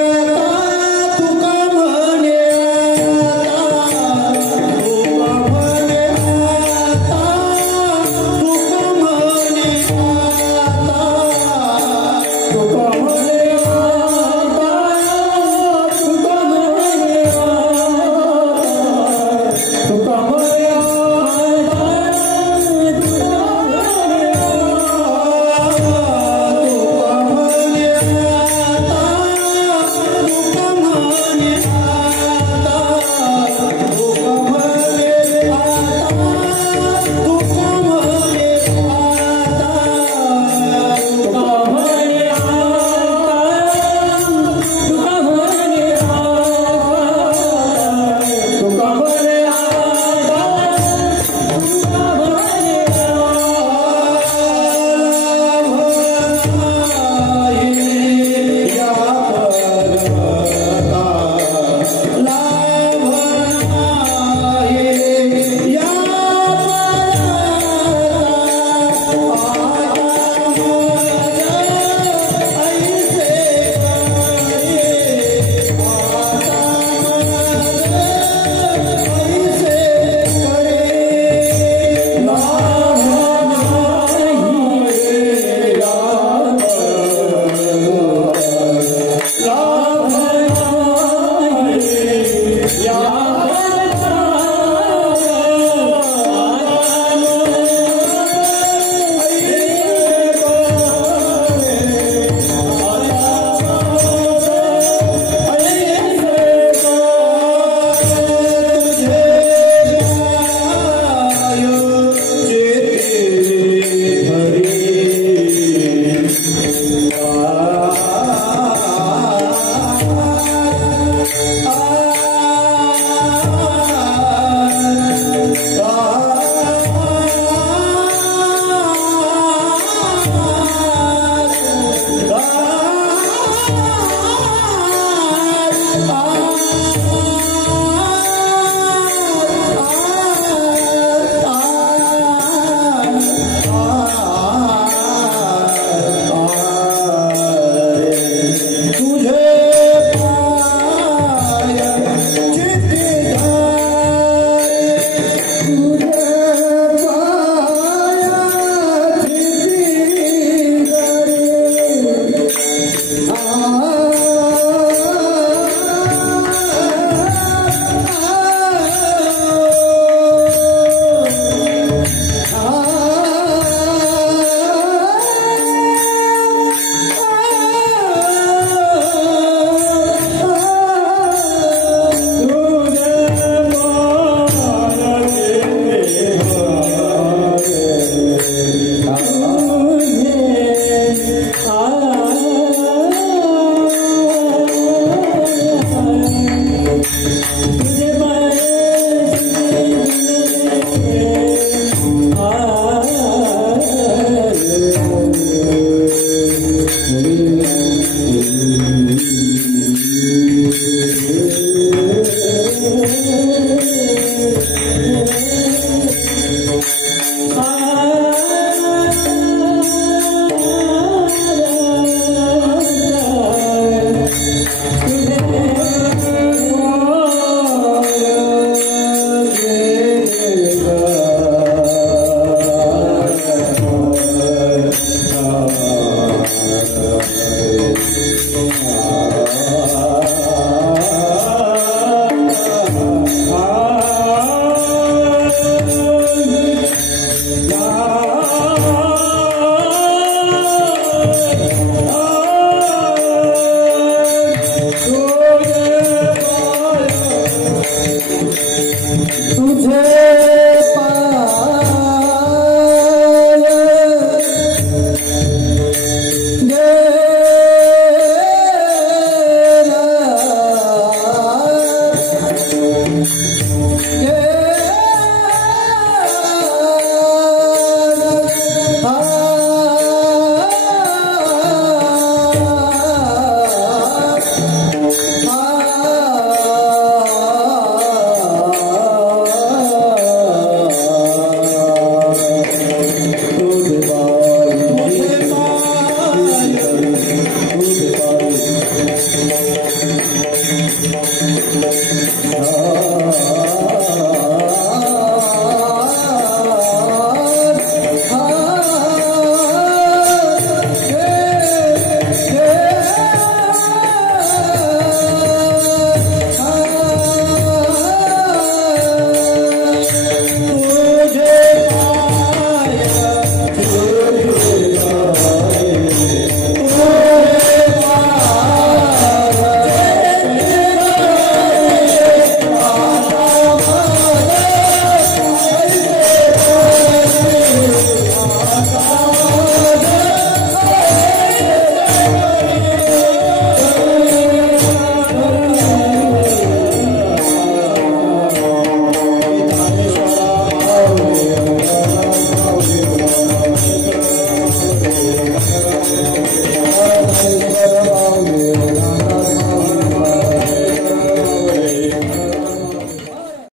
Oh